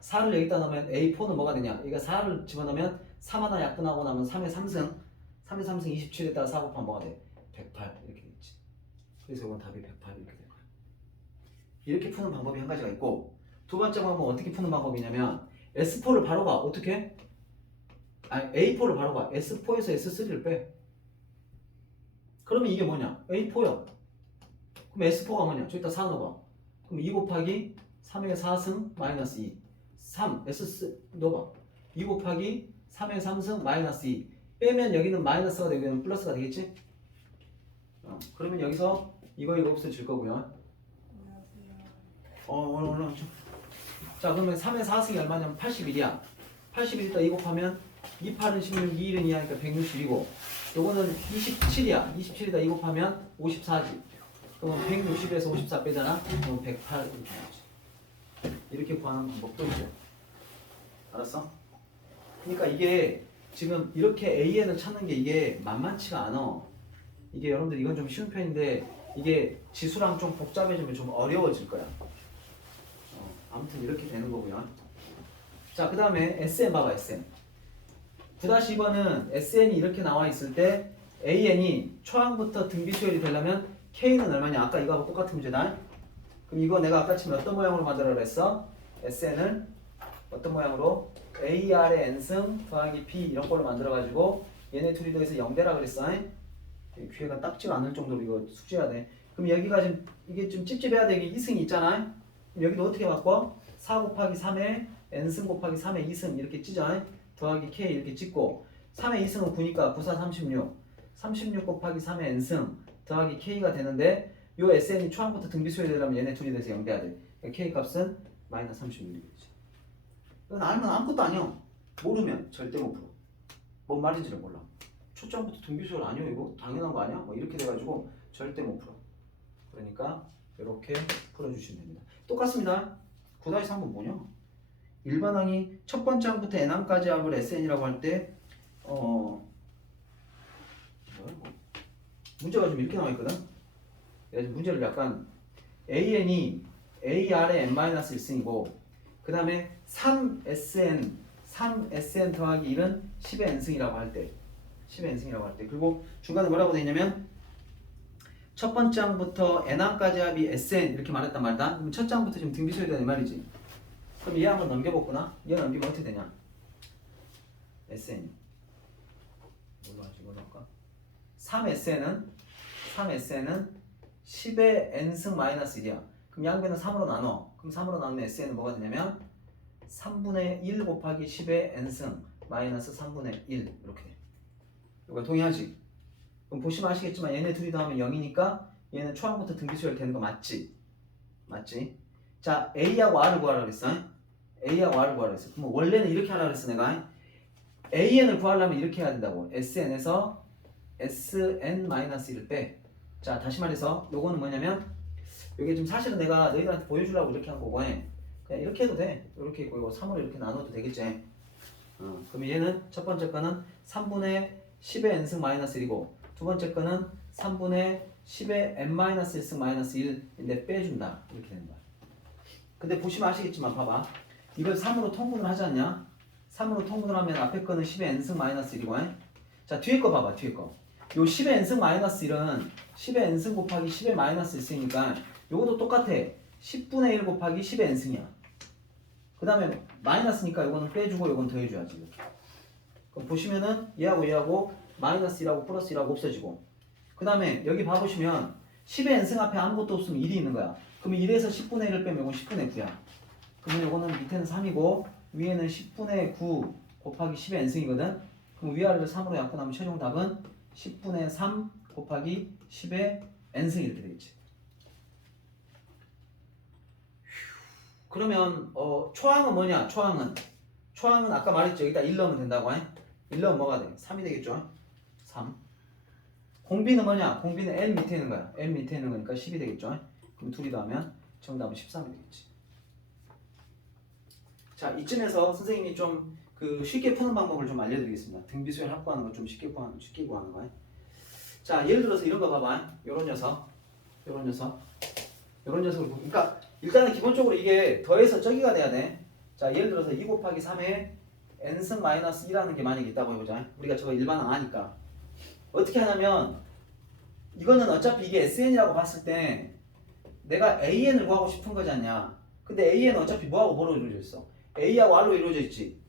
4를 여기다 넣으면 A4는 뭐가 되냐? 여기가 4를 집어넣으면 3 하나 약분하고 나면 3의 3승 3의 3승 27에다가 4 곱하면 뭐가 돼? 108 이렇게 되겠지. 그래서 이건 답이 108 이렇게 될 거야. 이렇게 푸는 방법이 한 가지가 있고 두 번째 방법은 어떻게 푸는 방법이냐면 S4를 바로 가. 어떻게? A4를 바로 가. S4에서 S3를 빼. 그러면 이게 뭐냐? A4야. 그럼 S4가 뭐냐? 저기다 4 넣어봐. 그럼 2 곱하기 3의 4승 마이너스 2 3 S 넣어봐. 2 곱하기 3의 3승 마이너스 2 빼면 여기는 마이너스가 되고 여기는 플러스가 되겠지? 그러면 여기서 이거 없어질 거고요. 올라오죠. 자, 그러면 3의 4승이 얼마냐면 81이야. 81에다 2 곱하면 2, 8은 16, 2, 1은 2하니까 160이고 요거는 27이야. 27에다 2 곱하면 54지. 그러면 160에서 54 빼잖아. 그럼 108 이렇게 나오지. 이렇게 구하는 방법도 있죠. 알았어? 그러니까 이게 지금 이렇게 AN을 찾는 게 이게 만만치가 않아. 이게 여러분들 이건 좀 쉬운 편인데 이게 지수랑 좀 복잡해지면 좀 어려워질 거야. 아무튼 이렇게 되는 거고요. 자, 그 다음에 SN 봐봐. SN 9-2번은 SN이 이렇게 나와 있을 때 AN이 초항부터 등비수열이 되려면 K는 얼마냐? 아까 이거하고 똑같은 문제다. 그럼 이거 내가 아까 지금 어떤 모양으로 만들어 그랬어? SN을 어떤 모양으로? AR의 N승 더하기 B 이런 걸로 만들어 가지고 얘네 둘이 더해서 0대라 그랬어. 귀에가 딱지가 않을 정도로 이거 숙제해야 돼. 그럼 여기가 지금 이게 좀 찝찝해야 돼. 이게 2승이 있잖아. 그럼 여기도 어떻게 바꿔? 4 곱하기 3의 N승 곱하기 3의 2승 이렇게 찢어. 더하기 K 이렇게 찍고 3의 2승은 9니까 9, 4, 36 36 곱하기 3의 N승 더하기 K가 되는데 요 SN이 초항부터 등비수열이 되려면 얘네 둘이 돼서 0돼야 돼. 그러니까 K 값은 마이너스 36이 되지. 이건 알면 아무것도 아니야. 모르면 절대 못 풀어. 뭔 말인지를 몰라. 초점부터 등비수열 아니요 이거? 당연한 거 아니야? 뭐 이렇게 돼가지고 절대 못 풀어. 그러니까 이렇게 풀어주시면 됩니다. 똑같습니다. 9-3은 뭐냐? 일반항이 첫 번째 항부터 n항까지 합을 SN이라고 할 때 문제가 좀 이렇게 나와 있거든. 그래서 문제를 약간 AN이 AR의 n-1승이고 그 다음에 3SN 더하기 1은 10의 n승이라고 할 때 10의 n승이라고 할 때 그리고 중간에 뭐라고 되어 있냐면 첫 번째 항부터 n항까지 합이 SN 이렇게 말했단 말이다. 그럼 첫 항부터 지금 등비수열이 되는 말이지. 그럼 얘 한번 넘겨볼구나. 얘 넘기면 어떻게 되냐? SN이 뭘로 하지? 이걸로 할까? 3SN은 10의 n승 마이너스 1이야. 그럼 양변은 3으로 나눠. 그럼 3으로 나누면 SN은 뭐가 되냐면 3분의 1 곱하기 10의 n승 마이너스 3분의 1 이렇게 돼. 이거 동의하지? 그럼 보시면 아시겠지만 얘네 둘이 더하면 0이니까 얘는 초항부터 등비수열 되는 거 맞지? 맞지? 자, A하고 R을 구하라 그랬어. A하고 R을 구하라 그랬어. 그럼 원래는 이렇게 하라 그랬어 내가. AN을 구하려면 이렇게 해야 된다고. SN에서 SN-1을 빼. 자, 다시 말해서 요거는 뭐냐면 이게 지금 사실은 내가 너희들한테 보여주려고 이렇게 한 거고 그냥 이렇게 해도 돼. 이렇게 있고 이거 3으로 이렇게 나눠도 되겠지. 그럼 얘는 첫 번째 거는 3분의 10의 n승 마이너스 1이고 두 번째 거는 3분의 10의 n-1승 마이너스 1인데 빼준다. 이렇게 되는 거야. 근데 보시면 아시겠지만 봐봐. 이걸 3으로 통분을 하지 않냐? 3으로 통분을 하면 앞에 거는 10의 n승 마이너스 1이고 자 뒤에 거 봐봐. 뒤에 거. 요 10의 n승 마이너스 1은 10의 n승 곱하기 10의 마이너스 1승이니까 요것도 똑같아. 10분의 1 곱하기 10의 n승이야. 그 다음에 마이너스니까 요거는 빼주고 요건 더해줘야지. 이렇게. 그럼 보시면은 얘하고 마이너스 1하고 플러스 1하고 없어지고 그 다음에 여기 봐보시면 10의 n승 앞에 아무것도 없으면 1이 있는 거야. 그러면 1에서 10분의 1을 빼면 이건 10분의 9야. 그러면 요거는 밑에는 3이고 위에는 10분의 9 곱하기 10의 n승이거든. 그럼 위아래를 3으로 약분하면 최종 답은 10분의 3 곱하기 10의 n승 이렇게 되겠지. 그러면 초항은 뭐냐? 초항은 아까 말했죠. 여기다 1 넣으면 된다고. 1 넣으면 뭐가 돼? 3이 되겠죠? 3. 공비는 뭐냐? 공비는 n 밑에 있는 거야. n 밑에 있는 거니까 10이 되겠죠? 그럼 둘이 더하면 정답은 13이 되겠지. 자, 이쯤에서 선생님이 좀 그 쉽게 푸는 방법을 좀 알려드리겠습니다. 등비수열 확보하는 거 좀 쉽게 구하는 거. 자, 예를 들어서 이런 거 봐봐. 요런 녀석을 그러니까 일단은 기본적으로 이게 더해서 저기가 돼야 돼. 자, 예를 들어서 2 곱하기 3에 n승 마이너스 2라는 게 만약에 있다고 해보자. 우리가 저거 일반항 아니까 어떻게 하냐면 이거는 어차피 이게 SN이라고 봤을 때 내가 AN을 구하고 싶은 거지 않냐. 근데 AN은 어차피 뭐로 이루어져 있어? A하고 R로 이루어져 있지.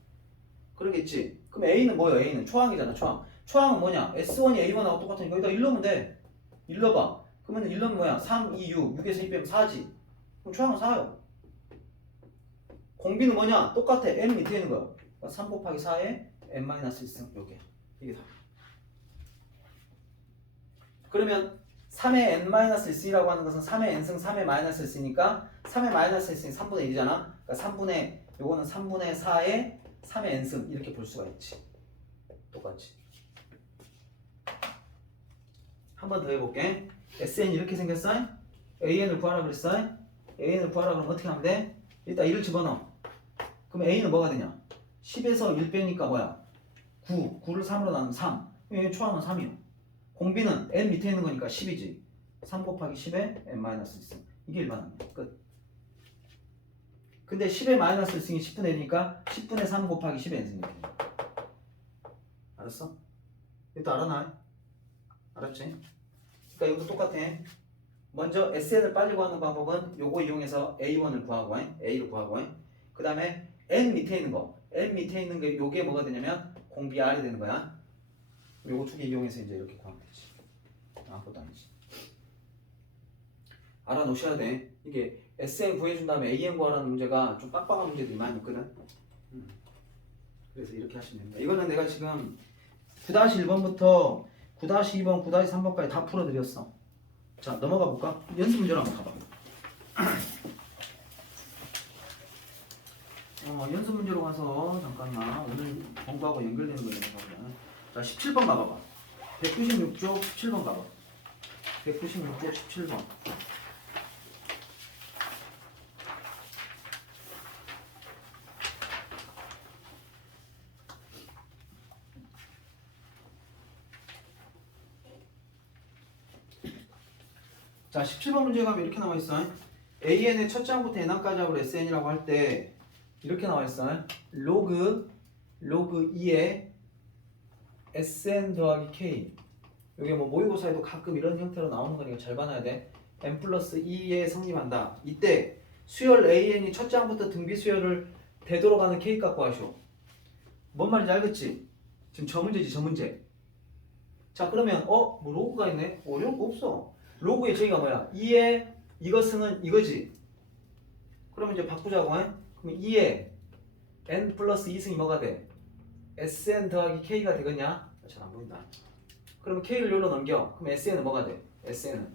그러겠지. 그럼 A는 뭐예요? A는 초항이잖아. 초항은 뭐냐? S1이 A1하고 똑같으니까 여기다 1 넣으면 돼. 1 넣어봐. 그러면 1 넣으면 뭐야? 3, 2, 6. 6에서 2 빼면 4지. 그럼 초항은 4요. 공비는 뭐냐? 똑같아. n 밑에 있는 거야. 3 곱하기 4에 n-1승. 요게. 이게 다. 그러면 3의 n-1승이라고 하는 것은 3의 n승 3의 마이너스 1승이니까 3의 마이너스 1승이 3분의 1이잖아. 그러니까 요거는 3분의 4의 3의 n승 이렇게 볼 수가 있지. 똑같이. 한 번 더 해볼게. SN 이렇게 생겼어? AN을 구하라 그랬어? AN을 구하라 그러면 어떻게 하면 돼? 일단 1을 집어넣어. 그럼 A는 뭐가 되냐? 10에서 1 빼니까 뭐야? 9를 3으로 나누면 3. 초항은 3이요. 공비는 n 밑에 있는 거니까 10이지. 3 곱하기 10에 n-1승. 이게 일반항이야. 끝. 근데 10의 마이너스 1승이 10분의 1이니까 10분의 3 곱하기 10의 n승이 돼. 알았어? 이것도 알아놔? 알았지? 그러니까 이것도 똑같아. 먼저 SN을 빨리 구하는 방법은 요거 이용해서 A1을 구하고 A를 구하고 그 다음에 N 밑에 있는 거 요게 뭐가 되냐면 공비 R이 되는 거야. 요거 두 개 이용해서 이제 이렇게 구하면 되지. 아무것도 아니지. 알아놓으셔야 돼. 이게 SN 구해준 다음에 AN 구하라는 문제가 좀 빡빡한 문제들이 많이 있거든. 그래서 이렇게 하시면 됩니다. 이거는 내가 지금 9-1번부터 9-2번, 9-3번까지 다 풀어드렸어. 자, 넘어가 볼까? 연습 문제로 한번 가봐. 연습 문제로 가서 잠깐만 오늘 공부하고 연결되는 거 가보자. 자, 17번 가봐봐. 196쪽 17번 가봐. 196쪽 17번. 자, 17번 문제 가면 이렇게 나와있어. AN의 첫 장부터 n항까지 합으로 SN이라고 할 때 이렇게 나와있어. 로그 2에 SN 더하기 K. 이게 뭐 모의고사에도 가끔 이런 형태로 나오는 거니까 잘 봐놔야 돼. n 플러스 2에 성립한다. 이때 수열 AN이 첫 장부터 등비 수열을 되돌아가는 K 갖고 하쇼. 뭔 말인지 알겠지? 지금 저 문제지, 저 문제. 자, 그러면 뭐 로그가 있네? 어려운 거 없어. 로그의 저기가 뭐야? 2에 이것은 이거지. 그러면 이제 바꾸자고. 그러면 2에 n 플러스 2승이 뭐가 돼? SN 더하기 K가 되겠냐? 잘 안 보인다. 그러면 K를 여기로 넘겨. 그럼 SN은 뭐가 돼? SN은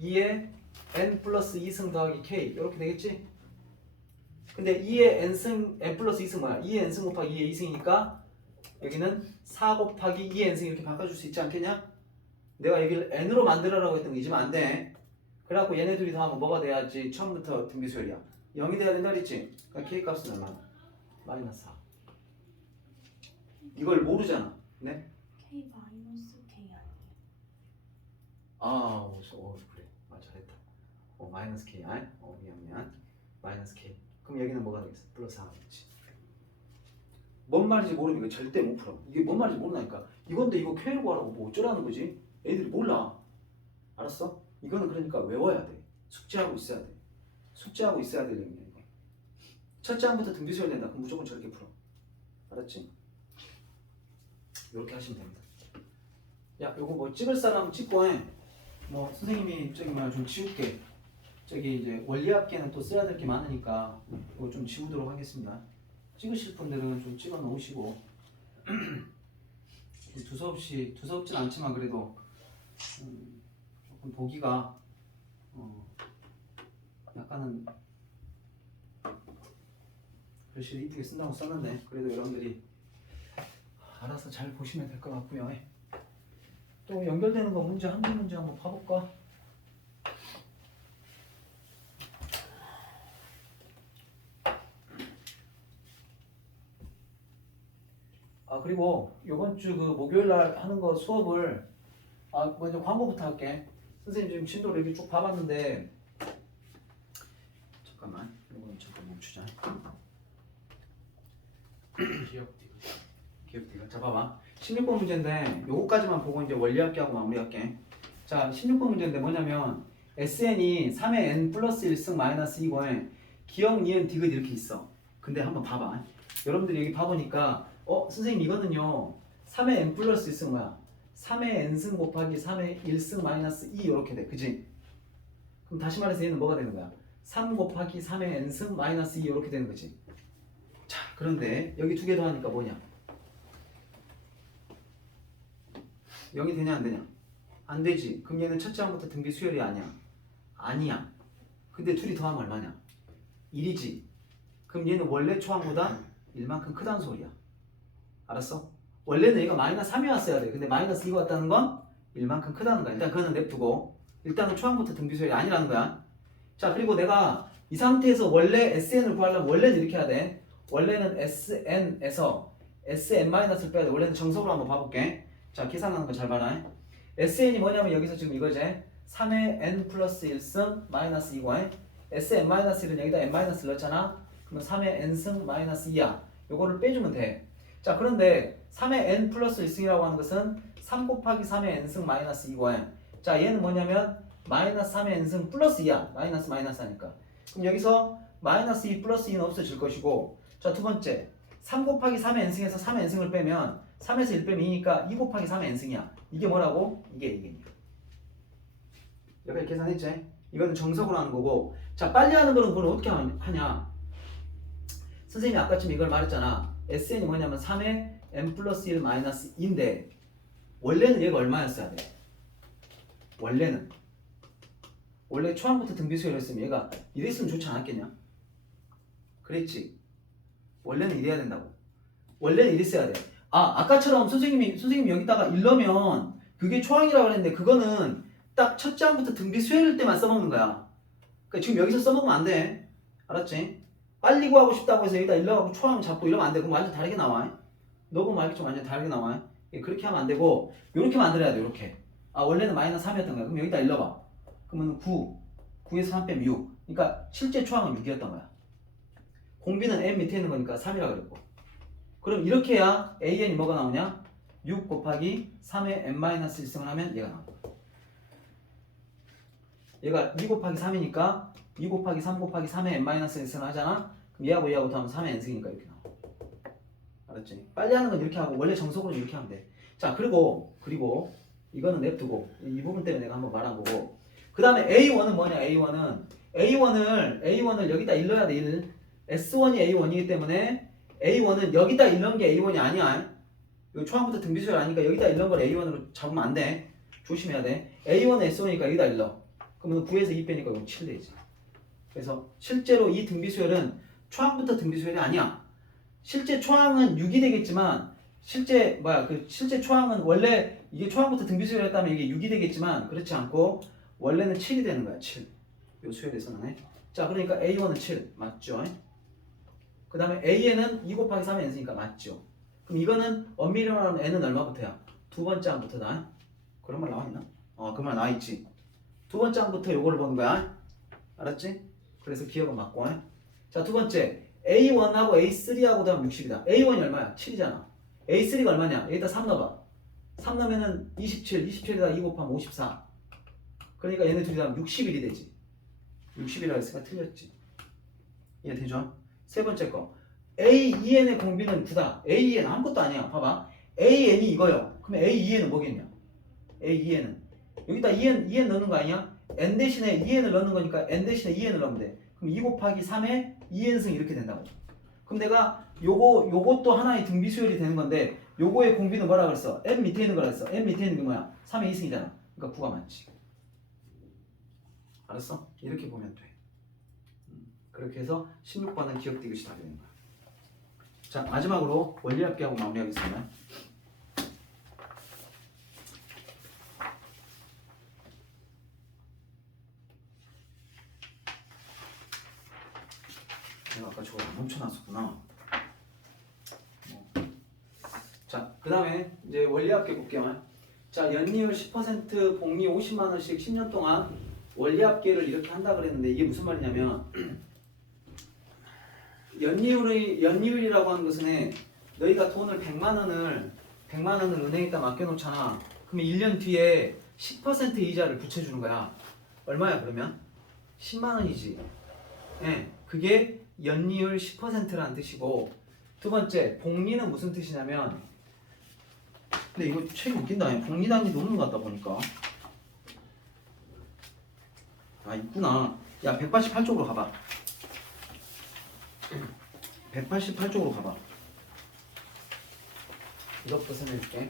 2에 n 플러스 2승 더하기 K 이렇게 되겠지? 근데 2에 n 플러스 2승 뭐야? 2에 n승 곱하기 2에 2승이니까 여기는 4 곱하기 2에 n승 이렇게 바꿔줄 수 있지 않겠냐? 내가 여기를 n으로 만들어라고 했던 거 잊으면 안 돼. 그래갖고 얘네 둘이 더하면 뭐가 돼야지 처음부터 등비수열이야. 0이 돼야 된다 그랬지? 그러니까 K 값은 얼마나? 마이너스 4. 이걸 모르잖아. 네? K 마이너스 K 아니에요? 그래. 맞아, 잘했다. 마이너스 K. 미안. 마이너스 K. 그럼 여기는 뭐가 되겠어? 플러스 4가 되겠지. 뭔 말인지 모르면 이거 절대 못 풀어. 이게 뭔 말인지 모르니까. 이건데 이거 K로 구하라고 뭐 어쩌라는 거지? 애들이 몰라. 알았어? 이거는 그러니까 외워야 돼. 숙제하고 있어야 돼. 숙제하고 있어야 되는 거야 이거. 첫째 항부터 등비수열 된다. 그럼 무조건 저렇게 풀어. 알았지? 이렇게 하시면 됩니다. 야, 요거 뭐 찍을 사람 찍고 해. 뭐 선생님이 저기 뭐야 좀 지울게. 저기 이제 원리합계는 또 써야 될 게 많으니까 이거 좀 지우도록 하겠습니다. 찍으실 분들은 좀 찍어 놓으시고 두서없진 않지만 그래도 조금 보기가 약간은 글씨를 이쁘게 쓴다고 썼는데 그래도 여러분들이 알아서 잘 보시면 될 것 같고요. 또 연결되는 거 문제 한 문제 한번 봐볼까? 그리고 이번 주 그 목요일 날 하는 거 수업을 먼저 광고부터 할게. 선생님 지금 진도를 이렇게 쭉 봐봤는데 잠깐만 이건 잠깐 멈추자. 기억되가. 자 봐봐. 16번 문제인데 요거까지만 보고 이제 원리합계하고 마무리할게. 자 16번 문제인데 뭐냐면 SN이 3의 n 플러스 1승 마이너스 2거에 기억, 니은, 디귿 이렇게 있어. 근데 한번 봐봐. 여러분들이 여기 봐보니까 선생님 이거는요 3의 n 플러스 1승 뭐야? 3의 n승 곱하기 3의 1승 마이너스 2 이렇게 돼. 그지? 그럼 다시 말해서 얘는 뭐가 되는 거야? 3 곱하기 3의 n승 마이너스 2 이렇게 되는 거지. 자 그런데 여기 두 개 더하니까 뭐냐? 0이 되냐 안 되냐? 안 되지. 그럼 얘는 첫째 항부터 등비 수열이 아니야. 아니야. 근데 둘이 더하면 얼마냐? 1이지. 그럼 얘는 원래 초항보다 1만큼 크다는 소리야. 알았어? 원래는 얘가 마이너스 3이 왔어야 돼. 근데 마이너스 2가 왔다는 건 1만큼 크다는 거야. 일단 그거는 냅두고 일단은 초항부터 등비 수열이 아니라는 거야. 자 그리고 내가 이 상태에서 원래 SN을 구하려면 원래는 이렇게 해야 돼. 원래는 SN에서 SN-를 빼야 돼. 원래는 정석으로 한번 봐볼게. 자 계산하는 거 잘 봐라. SN이 뭐냐면 여기서 지금 이거지. 3의 n 플러스 1승 마이너스 2과 SN-1은 여기다 n-를 넣었잖아. 그러면 3의 n승 마이너스 2야. 요거를 빼주면 돼. 자 그런데 3의 n 플러스 1승이라고 하는 것은 3 곱하기 3의 n승 마이너스 2과 자 얘는 뭐냐면 마이너스 3의 n승 플러스 2야. 마이너스 하니까. 그럼 여기서 마이너스 2 플러스 2는 없어질 것이고 자 두 번째 3 곱하기 3의 n승에서 3의 n승을 빼면 3에서 1 빼면 2니까 2 곱하기 3의 n승이야. 이게 뭐라고? 이게 2개니까. 여기까지 계산했지? 이거는 정석으로 하는 거고 자 빨리 하는 거는 그걸 어떻게 하냐 선생님이 아까쯤 이걸 말했잖아. SN이 뭐냐면 3의 n 플러스 1 마이너스 2인데 원래는 얘가 얼마였어야 돼? 원래 초항부터 등비수열 했으면 얘가 이랬으면 좋지 않았겠냐? 그랬지? 원래는 이래야 된다고. 원래는 이랬어야 돼. 아까처럼 선생님이 여기다가 1 넣으면 그게 초항이라고 그랬는데 그거는 딱 첫째 항부터 등비수열일 때만 써먹는 거야. 그러니까 지금 여기서 써먹으면 안 돼. 알았지? 빨리 구하고 싶다고 해서 여기다 1 넣어갖고 초항 잡고 이러면 안 돼. 그럼 완전 다르게 나와. 너무 알겠죠? 완전 다르게 나와. 그렇게 하면 안 되고 이렇게 만들어야 돼. 이렇게. 원래는 마이너스 3이었던 거야. 그럼 여기다 1 넣어봐. 그러면 9에서 3 빼면 6. 그러니까 실제 초항은 6이었던 거야. 공비는 n 밑에 있는 거니까 3이라고 그랬고. 그럼 이렇게 해야 AN이 뭐가 나오냐? 6 곱하기 3의 n-1승을 하면 얘가 나온다. 얘가 2 곱하기 3이니까 2 곱하기 3 곱하기 3의 n-1승을 하잖아? 그럼 얘하고 더하면 3의 n승이니까 이렇게 나와. 알았지? 빨리 하는 건 이렇게 하고 원래 정석으로는 이렇게 하면 돼. 자 그리고 이거는 냅두고 이 부분 때문에 내가 한번 말한 거고 그 다음에 A1은 뭐냐? A1을 여기다 1 넣어야 돼. 1. S1이 A1이기 때문에 A1은 여기다 1 넣은 게 A1이 아니야. 이거 초항부터 등비수열 아니니까 여기다 1 넣은 걸 A1으로 잡으면 안 돼. 조심해야 돼. A1은 S1이니까 여기다 1 넣어. 그러면 9에서 2 빼니까 이건 7 되지. 그래서 실제로 이 등비수열은 초항부터 등비수열이 아니야. 실제 초항은 6이 되겠지만 실제 초항은 원래 이게 초항부터 등비수열이었다면 이게 6이 되겠지만 그렇지 않고 원래는 7이 되는 거야. 7. 요 수에 대해서는. 자, 그러니까 A1은 7 맞죠? 그 다음에 An은 2 곱하기 3의 n수니까 맞죠? 그럼 이거는 엄밀히 말하면 n은 얼마부터야? 두 번째 항부터다. 그런 말 나와 있나? 그런 말 나와 있지. 두 번째 항부터 요거를 보는 거야. 알았지? 그래서 기억은 맞고. 자, 두 번째 A1하고 A3하고 더하면 60이다. A1이 얼마야? 7이잖아. A3가 얼마냐? 여기다 3 넣어봐. 3 넣으면은 27, 27에다 2 곱하면 54. 그러니까 얘네 둘이 더하면 61이 되지. 60이라고 했으니까 틀렸지. 이해되죠? 세 번째 거. A2n의 공비는 9다. A2n 아무것도 아니야. 봐봐. AN이 이거요. 그럼 A2n은 뭐겠냐? A2n은 여기다 2n 넣는 거 아니야? n 대신에 2n을 넣는 거니까 n 대신에 2n을 넣으면 돼. 그럼 2 곱하기 3에 2n승 이렇게 된다고. 그럼 내가 요것도 하나의 등비수열이 되는 건데 요거의 공비는 뭐라 그랬어? n 밑에 있는 거라 했어. n 밑에 있는 게 뭐야? 3의 2승이잖아. 그러니까 9가 맞지. 알았어? 이렇게 보면 돼. 그렇게 해서 16번은 기억도 이것이 답이 되는 거야. 자, 마지막으로 원리합계하고 마무리하겠습니다. 내가 아까 저거 안 멈춰놨었구나. 자, 그 다음에 이제 원리합계 볼게요. 자, 연이율 10%, 복리 50만원씩 10년 동안 원리합계를 이렇게 한다 그랬는데 이게 무슨 말이냐면 연이율이라고 하는 것은 너희가 돈을 100만원을 은행에다 맡겨놓잖아. 그러면 1년 뒤에 10% 이자를 붙여주는 거야. 얼마야 그러면? 10만원이지. 예, 그게 연이율 10%라는 뜻이고, 두 번째 복리는 무슨 뜻이냐면, 근데 이거 책이 웃긴다. 복리 단위도 없는 것 같다 보니까. 아, 있구나. 야, 188쪽으로 가봐. 188쪽으로 가봐. 이것부터 설명해줄게.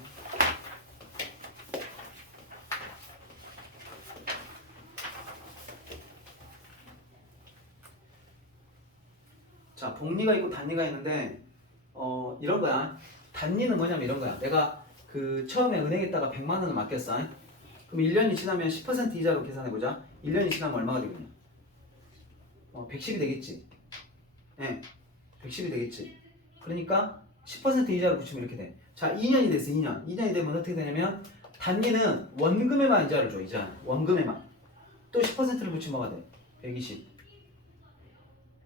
자, 복리가 있고 단위가 있는데 이런 거야. 단위는 뭐냐면 이런 거야. 내가 그 처음에 은행에다가 100만 원을 맡겼어. 그럼 1년이 지나면 10% 이자로 계산해보자. 1년이 지나면 얼마가 되겠냐? 110이 되겠지. 네, 110이 되겠지. 그러니까 10% 이자를 붙이면 이렇게 돼. 자, 2년이 됐어. 2년이 되면 어떻게 되냐면 단위는 원금에만 이자를 줘. 이자 원금에만. 또 10%를 붙이면 뭐가 돼? 120.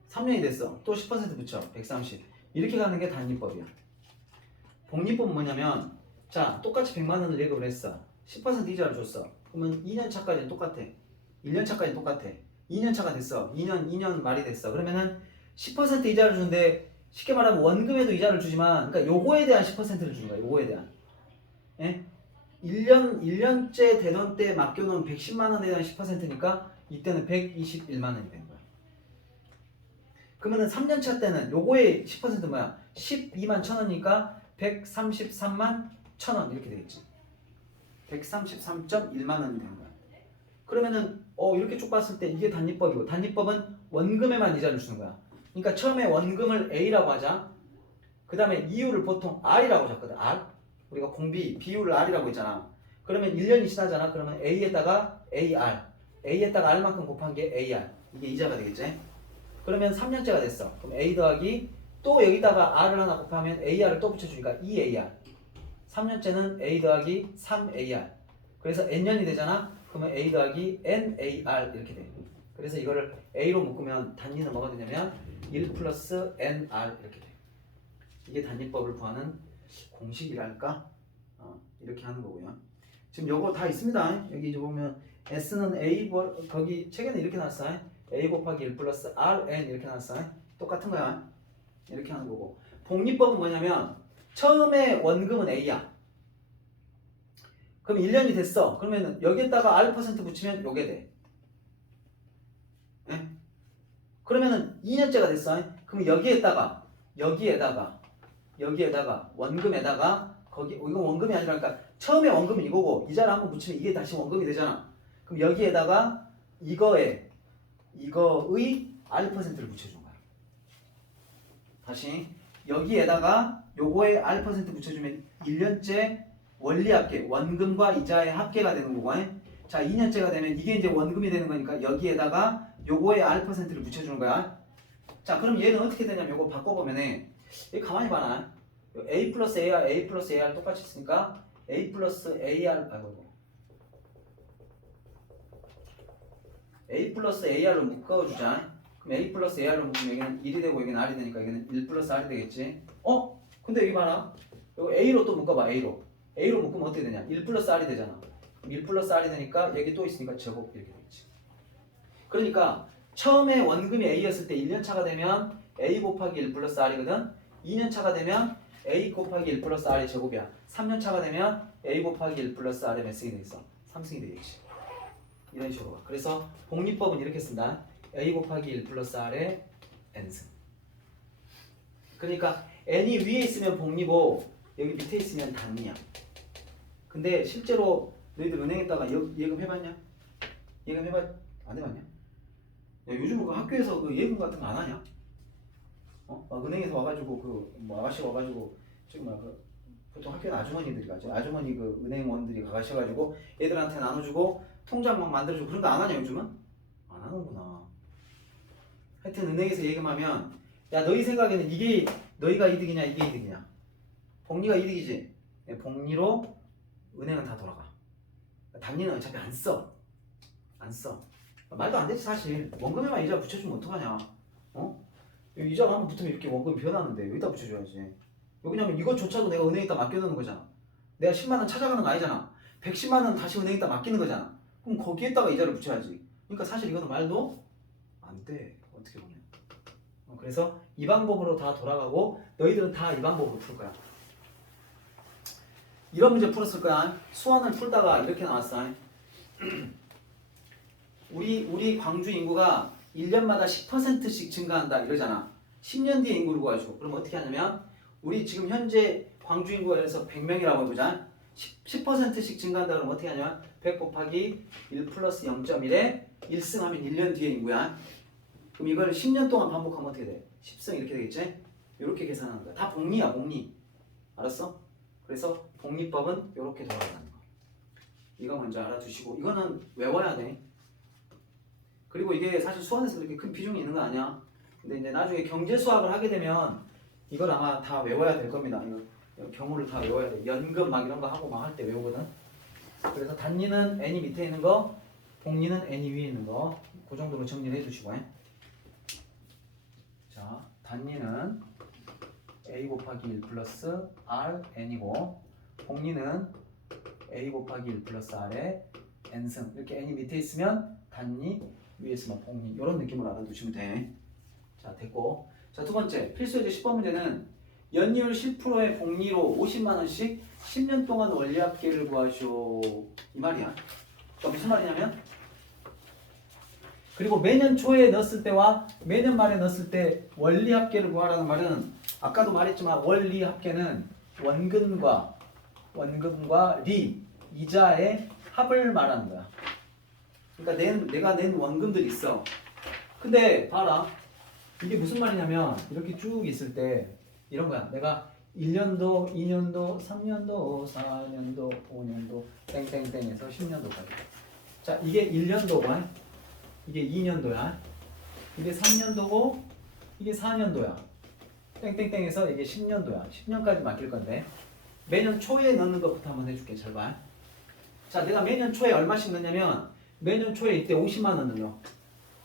3년이 됐어. 또 10% 붙여. 130. 이렇게 가는 게 단위법이야. 복리법은 뭐냐면, 자, 똑같이 100만 원을 예금을 했어. 10% 이자를 줬어. 그러면 2년 차까지는 똑같아. 1년 차까지는 똑같아. 2년 차가 됐어. 2년 말이 됐어. 그러면은 10% 이자를 주는데 쉽게 말하면 원금에도 이자를 주지만, 그러니까 요거에 대한 10%를 주는 거야. 요거에 대한. 예? 1년째 되던 때 맡겨놓은 110만 원에 대한 10%니까 이때는 121만 원이 되는 거야. 그러면은 3년차 때는 요거의 10% 뭐야? 12만 1,000원이니까 133만 1,000원 이렇게 되겠지. 133.1만 원이 되는 거야. 그러면은 이렇게 쭉 봤을 때 이게 단위법이고, 단위법은 원금에만 이자를 주는 거야. 그러니까 처음에 원금을 A라고 하자. 그 다음에 이율을 보통 R이라고 잡거든. R. 우리가 공비 비율을 R이라고 했잖아. 그러면 1년이 지나잖아. 그러면 A에다가 AR, A에다가 R만큼 곱한 게 AR. 이게 이자가 되겠지. 그러면 3년째가 됐어. 그럼 A 더하기 또 여기다가 R을 하나 곱하면 AR을 또 붙여주니까 2AR. 3년째는 A 더하기 3AR. 그래서 N년이 되잖아. 그러면 A 더하기 NAR 이렇게 돼. 그래서 이거를 A로 묶으면 단위는 뭐가 되냐면 1 플러스 NR 이렇게 돼. 이게 단위법을 구하는 공식이랄까? 이렇게 하는 거고요. 지금 요거 다 있습니다. 여기 이제 보면 S는 A, 거기 책에는 이렇게 나왔어. A 곱하기 1 플러스 RN 이렇게 나왔어. 똑같은 거야. 이렇게 하는 거고. 복리법은 뭐냐면 처음에 원금은 A야. 그럼 1년이 됐어. 그러면 여기에다가 R% 붙이면 요게 돼. 예? 그러면은 2년째가 됐어. 그럼 여기에다가 원금에다가 거기 이건 원금이 아니라 그러니까 처음에 원금은 이거고 이자를 한번 붙이면 이게 다시 원금이 되잖아. 그럼 여기에다가 이거의 R%를 붙여준 거야. 다시 여기에다가 요거에 R% 붙여주면 1년째 원리합계, 원금과 이자의 합계가 되는 거고, 자 2년째가 되면 이게 이제 원금이 되는 거니까 여기에다가 요거에 R%를 붙여주는 거야. 자 그럼 얘는 어떻게 되냐면 요거 바꿔보면은 얘 가만히 봐라. A 플러스 AR, A 플러스 AR 똑같이 있으니까 A 플러스 AR A 플러스 AR로 묶어주자. 그럼 A 플러스 AR로 묶으면 여기는 1이 되고 여기는 R이 되니까 여기는 1 플러스 R이 되겠지. 근데 여기 봐라. 이거 A로 또 묶어봐. A로 묶으면 어떻게 되냐? 1 플러스 R이 되잖아. 그럼 1 플러스 R이 되니까 여기 또 있으니까 제곱 이렇게 되겠지. 그러니까 처음에 원금이 A였을 때 1년 차가 되면 A 곱하기 1 플러스 R이거든. 2년 차가 되면 A 곱하기 1 플러스 R의 제곱이야. 3년 차가 되면 A 곱하기 1 플러스 R의 몇 승이 되겠어? 3승이 되겠지. 이런 식으로 봐. 그래서 복리법은 이렇게 쓴다. A 곱하기 1 플러스 R의 N승. 그러니까 N이 위에 있으면 복리고 여기 밑에 있으면 단위야. 근데 실제로 너희들 은행에다가 예금 해봤냐? 예금 안 해봤냐? 야, 요즘 그 학교에서 그 예금 같은 거 안 하냐? 막 은행에서 와가지고 뭐 아가씨 와가지고 지금 보통 학교는 아주머니들이 가죠. 아주머니 그 은행원들이 가가셔가지고 애들한테 나눠주고 통장 막 만들어주고 그런 거 안 하냐 요즘은? 안 하는구나. 하여튼 은행에서 예금하면 야 너희 생각에는 이게 너희가 이득이냐 이게 이득이냐? 복리가 이득이지. 복리로 은행은 다 돌아가. 단리는 어차피 안 써. 말도 안 되지 사실. 원금에만 이자 붙여주면 어떡하냐? 이자가 한번 붙으면 이렇게 원금이 변하는데 여기다 붙여줘야지. 왜냐면 이것조차도 내가 은행에다 맡겨놓는 거잖아. 내가 10만 원 찾아가는 거 아니잖아. 110만 원 다시 은행에다 맡기는 거잖아. 그럼 거기에다가 이자를 붙여야지. 그러니까 사실 이거는 말도 안 돼. 어떻게 보면. 그래서 이 방법으로 다 돌아가고 너희들은 다 이 방법으로 풀 거야. 이런 문제 풀었을 거야. 수원을 풀다가 이렇게 나왔어. 우리 광주 인구가 1년마다 10%씩 증가한다 이러잖아. 10년 뒤에 인구를 구하죠. 그럼 어떻게 하냐면 우리 지금 현재 광주 인구가 그래서 100명이라고 해보자. 10%씩 증가한다 그러면 어떻게 하냐면 100 곱하기 1 플러스 0.1에 1승하면 1년 뒤에 인구야. 그럼 이걸 10년 동안 반복하면 어떻게 돼? 10승 이렇게 되겠지? 이렇게 계산하는 거야. 다 복리야 복리. 알았어? 그래서 복리법은 이렇게 돌아가는 거. 이거 먼저 알아두시고 이거는 외워야 돼. 그리고 이게 사실 수원에서 그렇게 큰 비중이 있는 거 아니야. 근데 이제 나중에 경제 수학을 하게 되면 이걸 아마 다 외워야 될 겁니다. 이거 경우를 다 외워야 돼. 연금 막 이런 거 하고 막 할 때 외우거든. 그래서 단리는 n이 밑에 있는 거, 복리는 n이 위에 있는 거. 그 정도로 정리를 해주시고. 자, 단리는 a 곱하기 1 플러스 r n이고 복리는 a 곱하기 1 플러스 r의 n승. 이렇게 n이 밑에 있으면 단리, 위에 있으면 복리. 이런 느낌으로 알아두시면 돼. 자, 됐고. 자, 두 번째 필수예제 10번 문제는 연이율 10%의 복리로 50만 원씩 10년 동안 원리합계를 구하시오. 이 말이야. 그러니까 무슨 말이냐면 그리고 매년 초에 넣었을 때와 매년 말에 넣었을 때 원리합계를 구하라는 말은 아까도 말했지만 원리합계는 원금과 리, 이자의 합을 말하는 거야. 그러니까 내가 낸 원금들이 있어. 근데 봐라. 이게 무슨 말이냐면 이렇게 쭉 있을 때 이런 거야. 내가 1년도, 2년도, 3년도, 4년도, 5년도 땡땡땡에서 10년도까지. 자, 이게 1년도고 이게 2년도야. 이게 3년도고 이게 4년도야. 땡땡땡에서 이게 10년도야. 10년까지 맡길 건데 매년 초에 넣는 것부터 한번 해줄게. 잘 봐. 자, 내가 매년 초에 얼마씩 넣냐면 매년 초에 이때 50만 원을 넣어.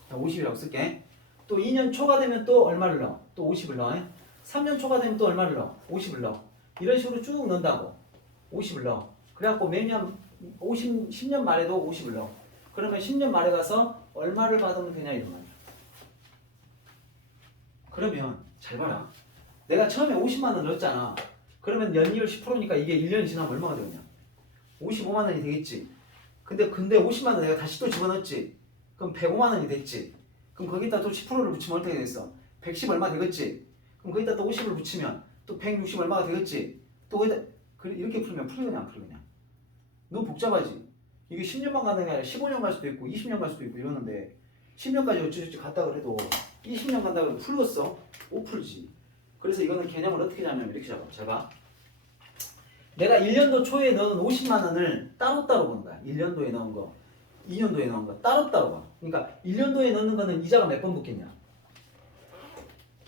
자, 50이라고 쓸게. 또 2년 초가 되면 또 얼마를 넣어? 또 50을 넣어. 3년 초가 되면 또 얼마를 넣어? 50을 넣어. 이런 식으로 쭉 넣는다고. 50을 넣어. 그래갖고 매년 10년 말에도 50을 넣어. 그러면 10년 말에 가서 얼마를 받으면 되냐 이런 말이야. 그러면 잘 봐라. 내가 처음에 50만 원 넣었잖아. 그러면 연이율 10%니까 이게 1년이 지나면 얼마가 되느냐? 55만 원이 되겠지. 근데 50만 원 내가 다시 또 집어넣었지. 그럼 105만 원이 됐지. 그럼 거기다 또 10%를 붙이면 어떻게 되겠어? 110 얼마 되겠지. 그럼 거기다 또 50을 붙이면 또 160 얼마가 되겠지. 또 거기다 이렇게 풀면 풀리냐 안 풀리냐? 너무 복잡하지. 이게 10년만 가는 게 아니라 15년 갈 수도 있고 20년 갈 수도 있고 이러는데 10년까지 어찌저찌 갔다 그래도 20년 간다 그러면 풀겠어? 못 풀지. 그래서 이거는 개념을 어떻게 잡냐면 이렇게 잡아. 잘 봐. 내가 1년도 초에 넣은 50만 원을 따로따로 보는 거야. 1년도에 넣은 거. 2년도에 넣은 거 따로따로 봐. 그러니까 1년도에 넣는 거는 이자가 몇 번 붙겠냐?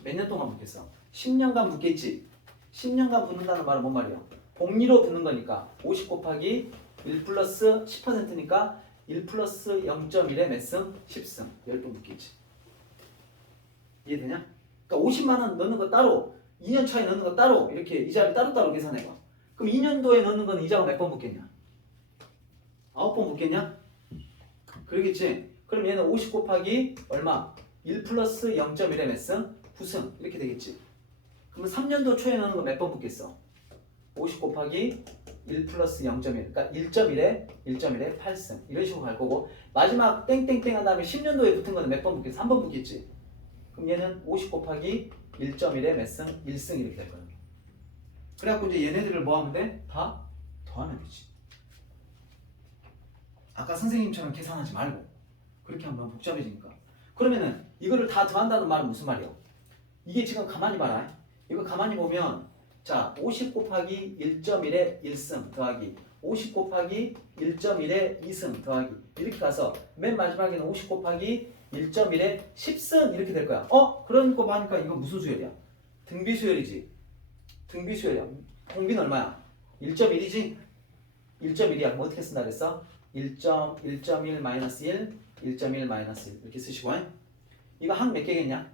몇 년 동안 붙겠어? 10년간 붙겠지. 10년간 붙는다는 말은 뭔 말이야? 복리로 붙는 거니까 50 곱하기 1 플러스 10%니까 1 플러스 0.1에 몇 승? 10승. 10번 붙겠지. 이해되냐? 그러니까 50만 원 넣는 거 따로 2년 차에 넣는 거 따로 이렇게 이자를 따로따로 계산해봐. 그럼 2년도에 넣는 건 이자가 몇 번 붙겠냐? 9번 붙겠냐? 그러겠지? 그럼 얘는 50 곱하기 얼마? 1 플러스 0.1에 몇 승? 9승. 이렇게 되겠지? 그러면 3년도 초에 넣는 거 몇 번 붙겠어? 50 곱하기 1 플러스 0.1. 그러니까 1.1에 8승. 이런 식으로 갈 거고 마지막 땡땡땡 한 다음에 10년도에 붙은 거는 몇 번 붙겠어? 3번 붙겠지? 그럼 얘는 50 곱하기 1.1에 몇 승? 1승 이렇게 될 거야. 그래갖고 이제 얘네들을 뭐 하면 돼? 다 더하면 되지. 아까 선생님처럼 계산하지 말고 그렇게 하면 복잡해지니까. 그러면은 이거를 다 더한다는 말은 무슨 말이야? 이게 지금 가만히 봐라. 이거 가만히 보면 자 50 곱하기 1.1에 1승 더하기 50 곱하기 1.1에 2승 더하기 이렇게 가서 맨 마지막에는 50 곱하기 1.1에 10승 이렇게 될 거야. 그런 거 보니까 이거 무슨 수열이야? 등비 수열이지. 등비 수열이야. 공비는 얼마야? 1.1이지? 1.1이야. 그럼 어떻게 쓴다 그랬어? 1.1 마이너스 1, 1.1 마이너스 1 이렇게 쓰시고 이거 한 몇 개겠냐?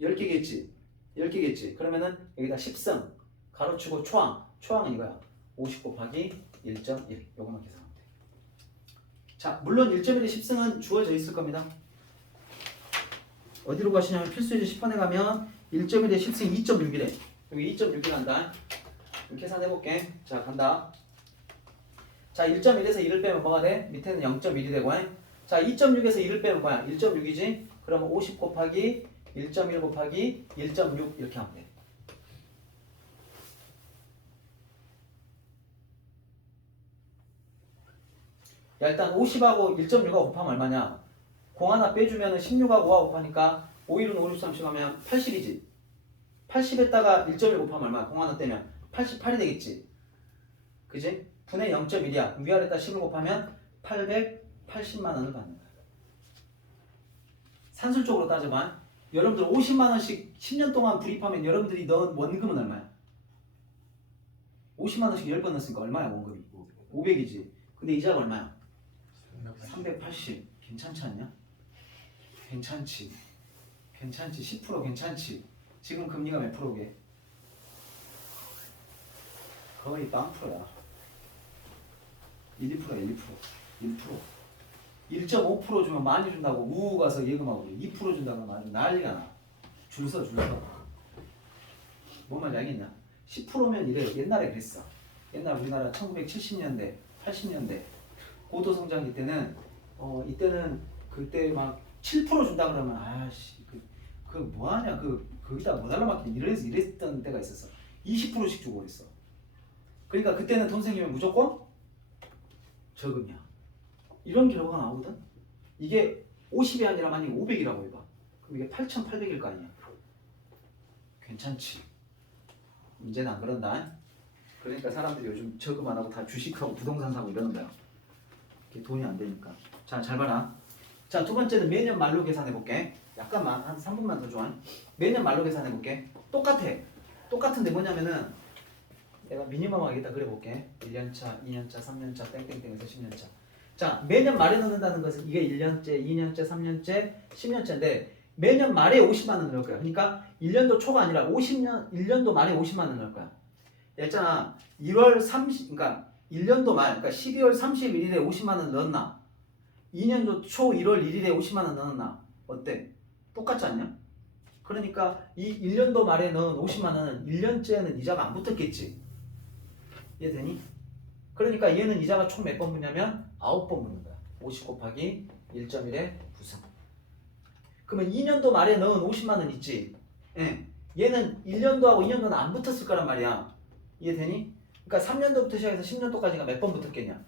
10개겠지? 10개겠지? 그러면은 여기다 10승 가로치고 초항은 이거야. 50 곱하기 1.1 요거만 계산하면 돼. 자, 물론 1.1에 10승은 주어져 있을 겁니다. 어디로 가시냐면 필수예제 10번에 가면 1.1에 10승 2.6이래. 여기 2.6이 간다. 계산해볼게. 자, 간다. 자, 1.1에서 1을 빼면 뭐가 돼? 밑에는 0.1이 되고 자, 2.6에서 1을 빼면 뭐야? 1.6이지? 그러면 50 곱하기 1.1 곱하기 1.6 이렇게 하면 돼. 야, 일단 50하고 1.6하고 곱하면 얼마냐? 0 하나 빼주면 16하고 5하고 곱하니까 5, 1은 5, 6, 30 하면 80이지? 80에다가 1.1 곱하면 얼마야? 0 하나 떼면 88이 되겠지? 그지? 분의 0.1이야. 위아래다 10을 곱하면 880만 원을 받는 거야. 산술적으로 따져봐. 여러분들 50만 원씩 10년 동안 불입하면 여러분들이 넣은 원금은 얼마야? 50만 원씩 10번 넣었으니까 얼마야 원금이? 500이지. 근데 이자가 얼마야? 380. 괜찮지 않냐? 괜찮지. 10% 괜찮지. 지금 금리가 몇 프로게? 거의 빵프로야. 1, 2%야 1%. 1.5% 주면 많이 준다고 우우 가서 예금하고 2% 준다고 하면 아주 난리가 나. 줄 서. 뭔 말인지 알겠냐? 10%면 이래. 옛날에 그랬어. 옛날 우리나라 1970년대, 80년대 고도성장기 때는 이때는 그때 막 7% 준다 그러면 아씨 그 뭐하냐 거기다 뭐 달라 맞기 이랬던 때가 있었어. 20%씩 주고 그랬어. 그러니까 그때는 돈 생기면 무조건 저금이야. 이런 결과가 나오거든. 이게 50이 아니라 만약에 500이라고 해봐. 그럼 이게 8,800일 거 아니야. 괜찮지. 문제는 안 그런다. 그러니까 사람들이 요즘 저금 안 하고 다 주식하고 부동산 사고 이러는 거야. 이게 돈이 안 되니까. 자, 잘 봐라. 자, 두 번째는 매년 말로 계산해 볼게. 약간만 한 3분만 더 줘. 매년 말로 계산해 볼게. 똑같은데 뭐냐면은 내가 미니멈 하겠다 그래 볼게. 1년차, 2년차, 3년차, 땡땡땡에서 10년차. 자, 매년 말에 넣는다는 것은 이게 1년째, 2년째, 3년째, 10년째인데 매년 말에 50만 원 넣을 거야. 그러니까 1년도 초가 아니라 1년도 말에 50만 원 넣을 거야. 있잖아. 1월 30, 그러니까 1년도 말, 그러니까 12월 31일에 50만 원 넣었나? 2년도 초 1월 1일에 50만 원 넣었나? 어때? 똑같지 않냐? 그러니까 이 1년도 말에 넣은 50만 원은 1년째는 이자가 안 붙었겠지. 이해되니? 그러니까 얘는 이자가 총 몇 번 붙냐면 9번 붙는 거야. 50 곱하기 1.1에 9승. 그러면 2년도 말에 넣은 50만 원 있지. 예. 얘는 1년도하고 2년도는 안 붙었을 거란 말이야. 이해되니? 그러니까 3년도부터 시작해서 10년도까지가 몇 번 붙었겠냐?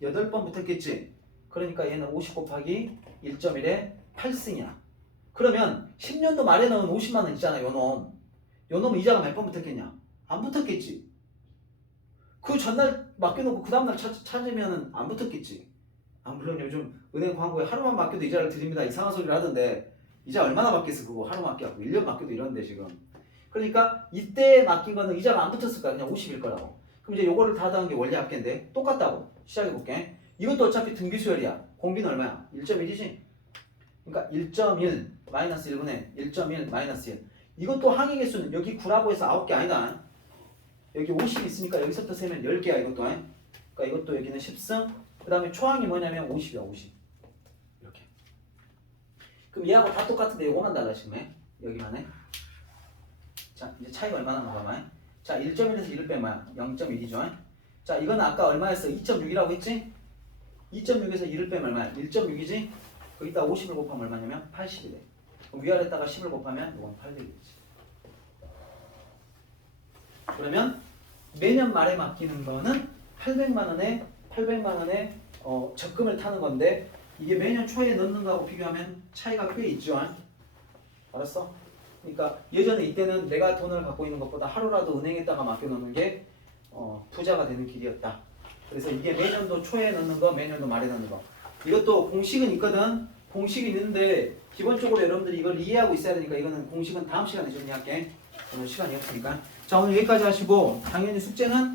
8번 붙었겠지. 그러니까 얘는 50 곱하기 1.1에 8승이야. 그러면 10년도 말에 넣은 50만 원 있잖아. 요놈 이자가 몇 번 붙었겠냐? 안 붙었겠지. 그 전날 맡겨놓고 그 다음날 찾으면은 안 붙었겠지. 아 물론 요즘 은행 광고에 하루만 맡겨도 이자를 드립니다 이상한 소리를 하던데 이자 얼마나 맡겠어 그거 하루 맡겨갖고 1년 맡겨도 이런데 지금. 그러니까 이때 맡긴 거는 이자가 안 붙었을 거야. 그냥 50일 거라고. 그럼 이제 요거를 다 더한 게 원리 합계인데 똑같다고. 시작해볼게. 이것도 어차피 등비수열이야. 공비는 얼마야? 1.1이지? 그러니까 1.1 마이너스 1분의 1.1 마이너스 1. 이것도 항의 개수는 여기 9라고 해서 9개 아니다. 여기 50 있으니까 여기서부터 세면 10개야 이것도. 그러니까 이것도 여기는 10승. 그 다음에 초항이 뭐냐면 50이야 50. 이렇게. 그럼 얘하고 다 똑같은데 요거만 달라 지금 해. 여기만 해. 자 이제 차이가 얼마나 나가면 자 1.1에서 1을 빼면 뭐야? 0.1이죠. 자 이거는 아까 얼마였어? 2.6이라고 했지? 2.6에서 1을 빼면 얼마야? 1.6이지? 거기다 50을 곱하면 얼마냐면 80이 돼. 그럼 위아래다가 10을 곱하면 이건 800이겠지. 그러면 매년 말에 맡기는 거는 800만 원에 적금을 타는 건데 이게 매년 초에 넣는 거하고 비교하면 차이가 꽤 있죠. 알았어? 그러니까 예전에 이때는 내가 돈을 갖고 있는 것보다 하루라도 은행에다가 맡겨놓는 게 부자가 되는 길이었다. 그래서 이게 매년도 초에 넣는 거, 매년도 말에 넣는 거. 이것도 공식은 있거든. 공식이 있는데 기본적으로 여러분들이 이걸 이해하고 있어야 되니까 이거는 공식은 다음 시간에 정리할게. 오늘 시간이 없으니까. 자 오늘 여기까지 하시고 당연히 숙제는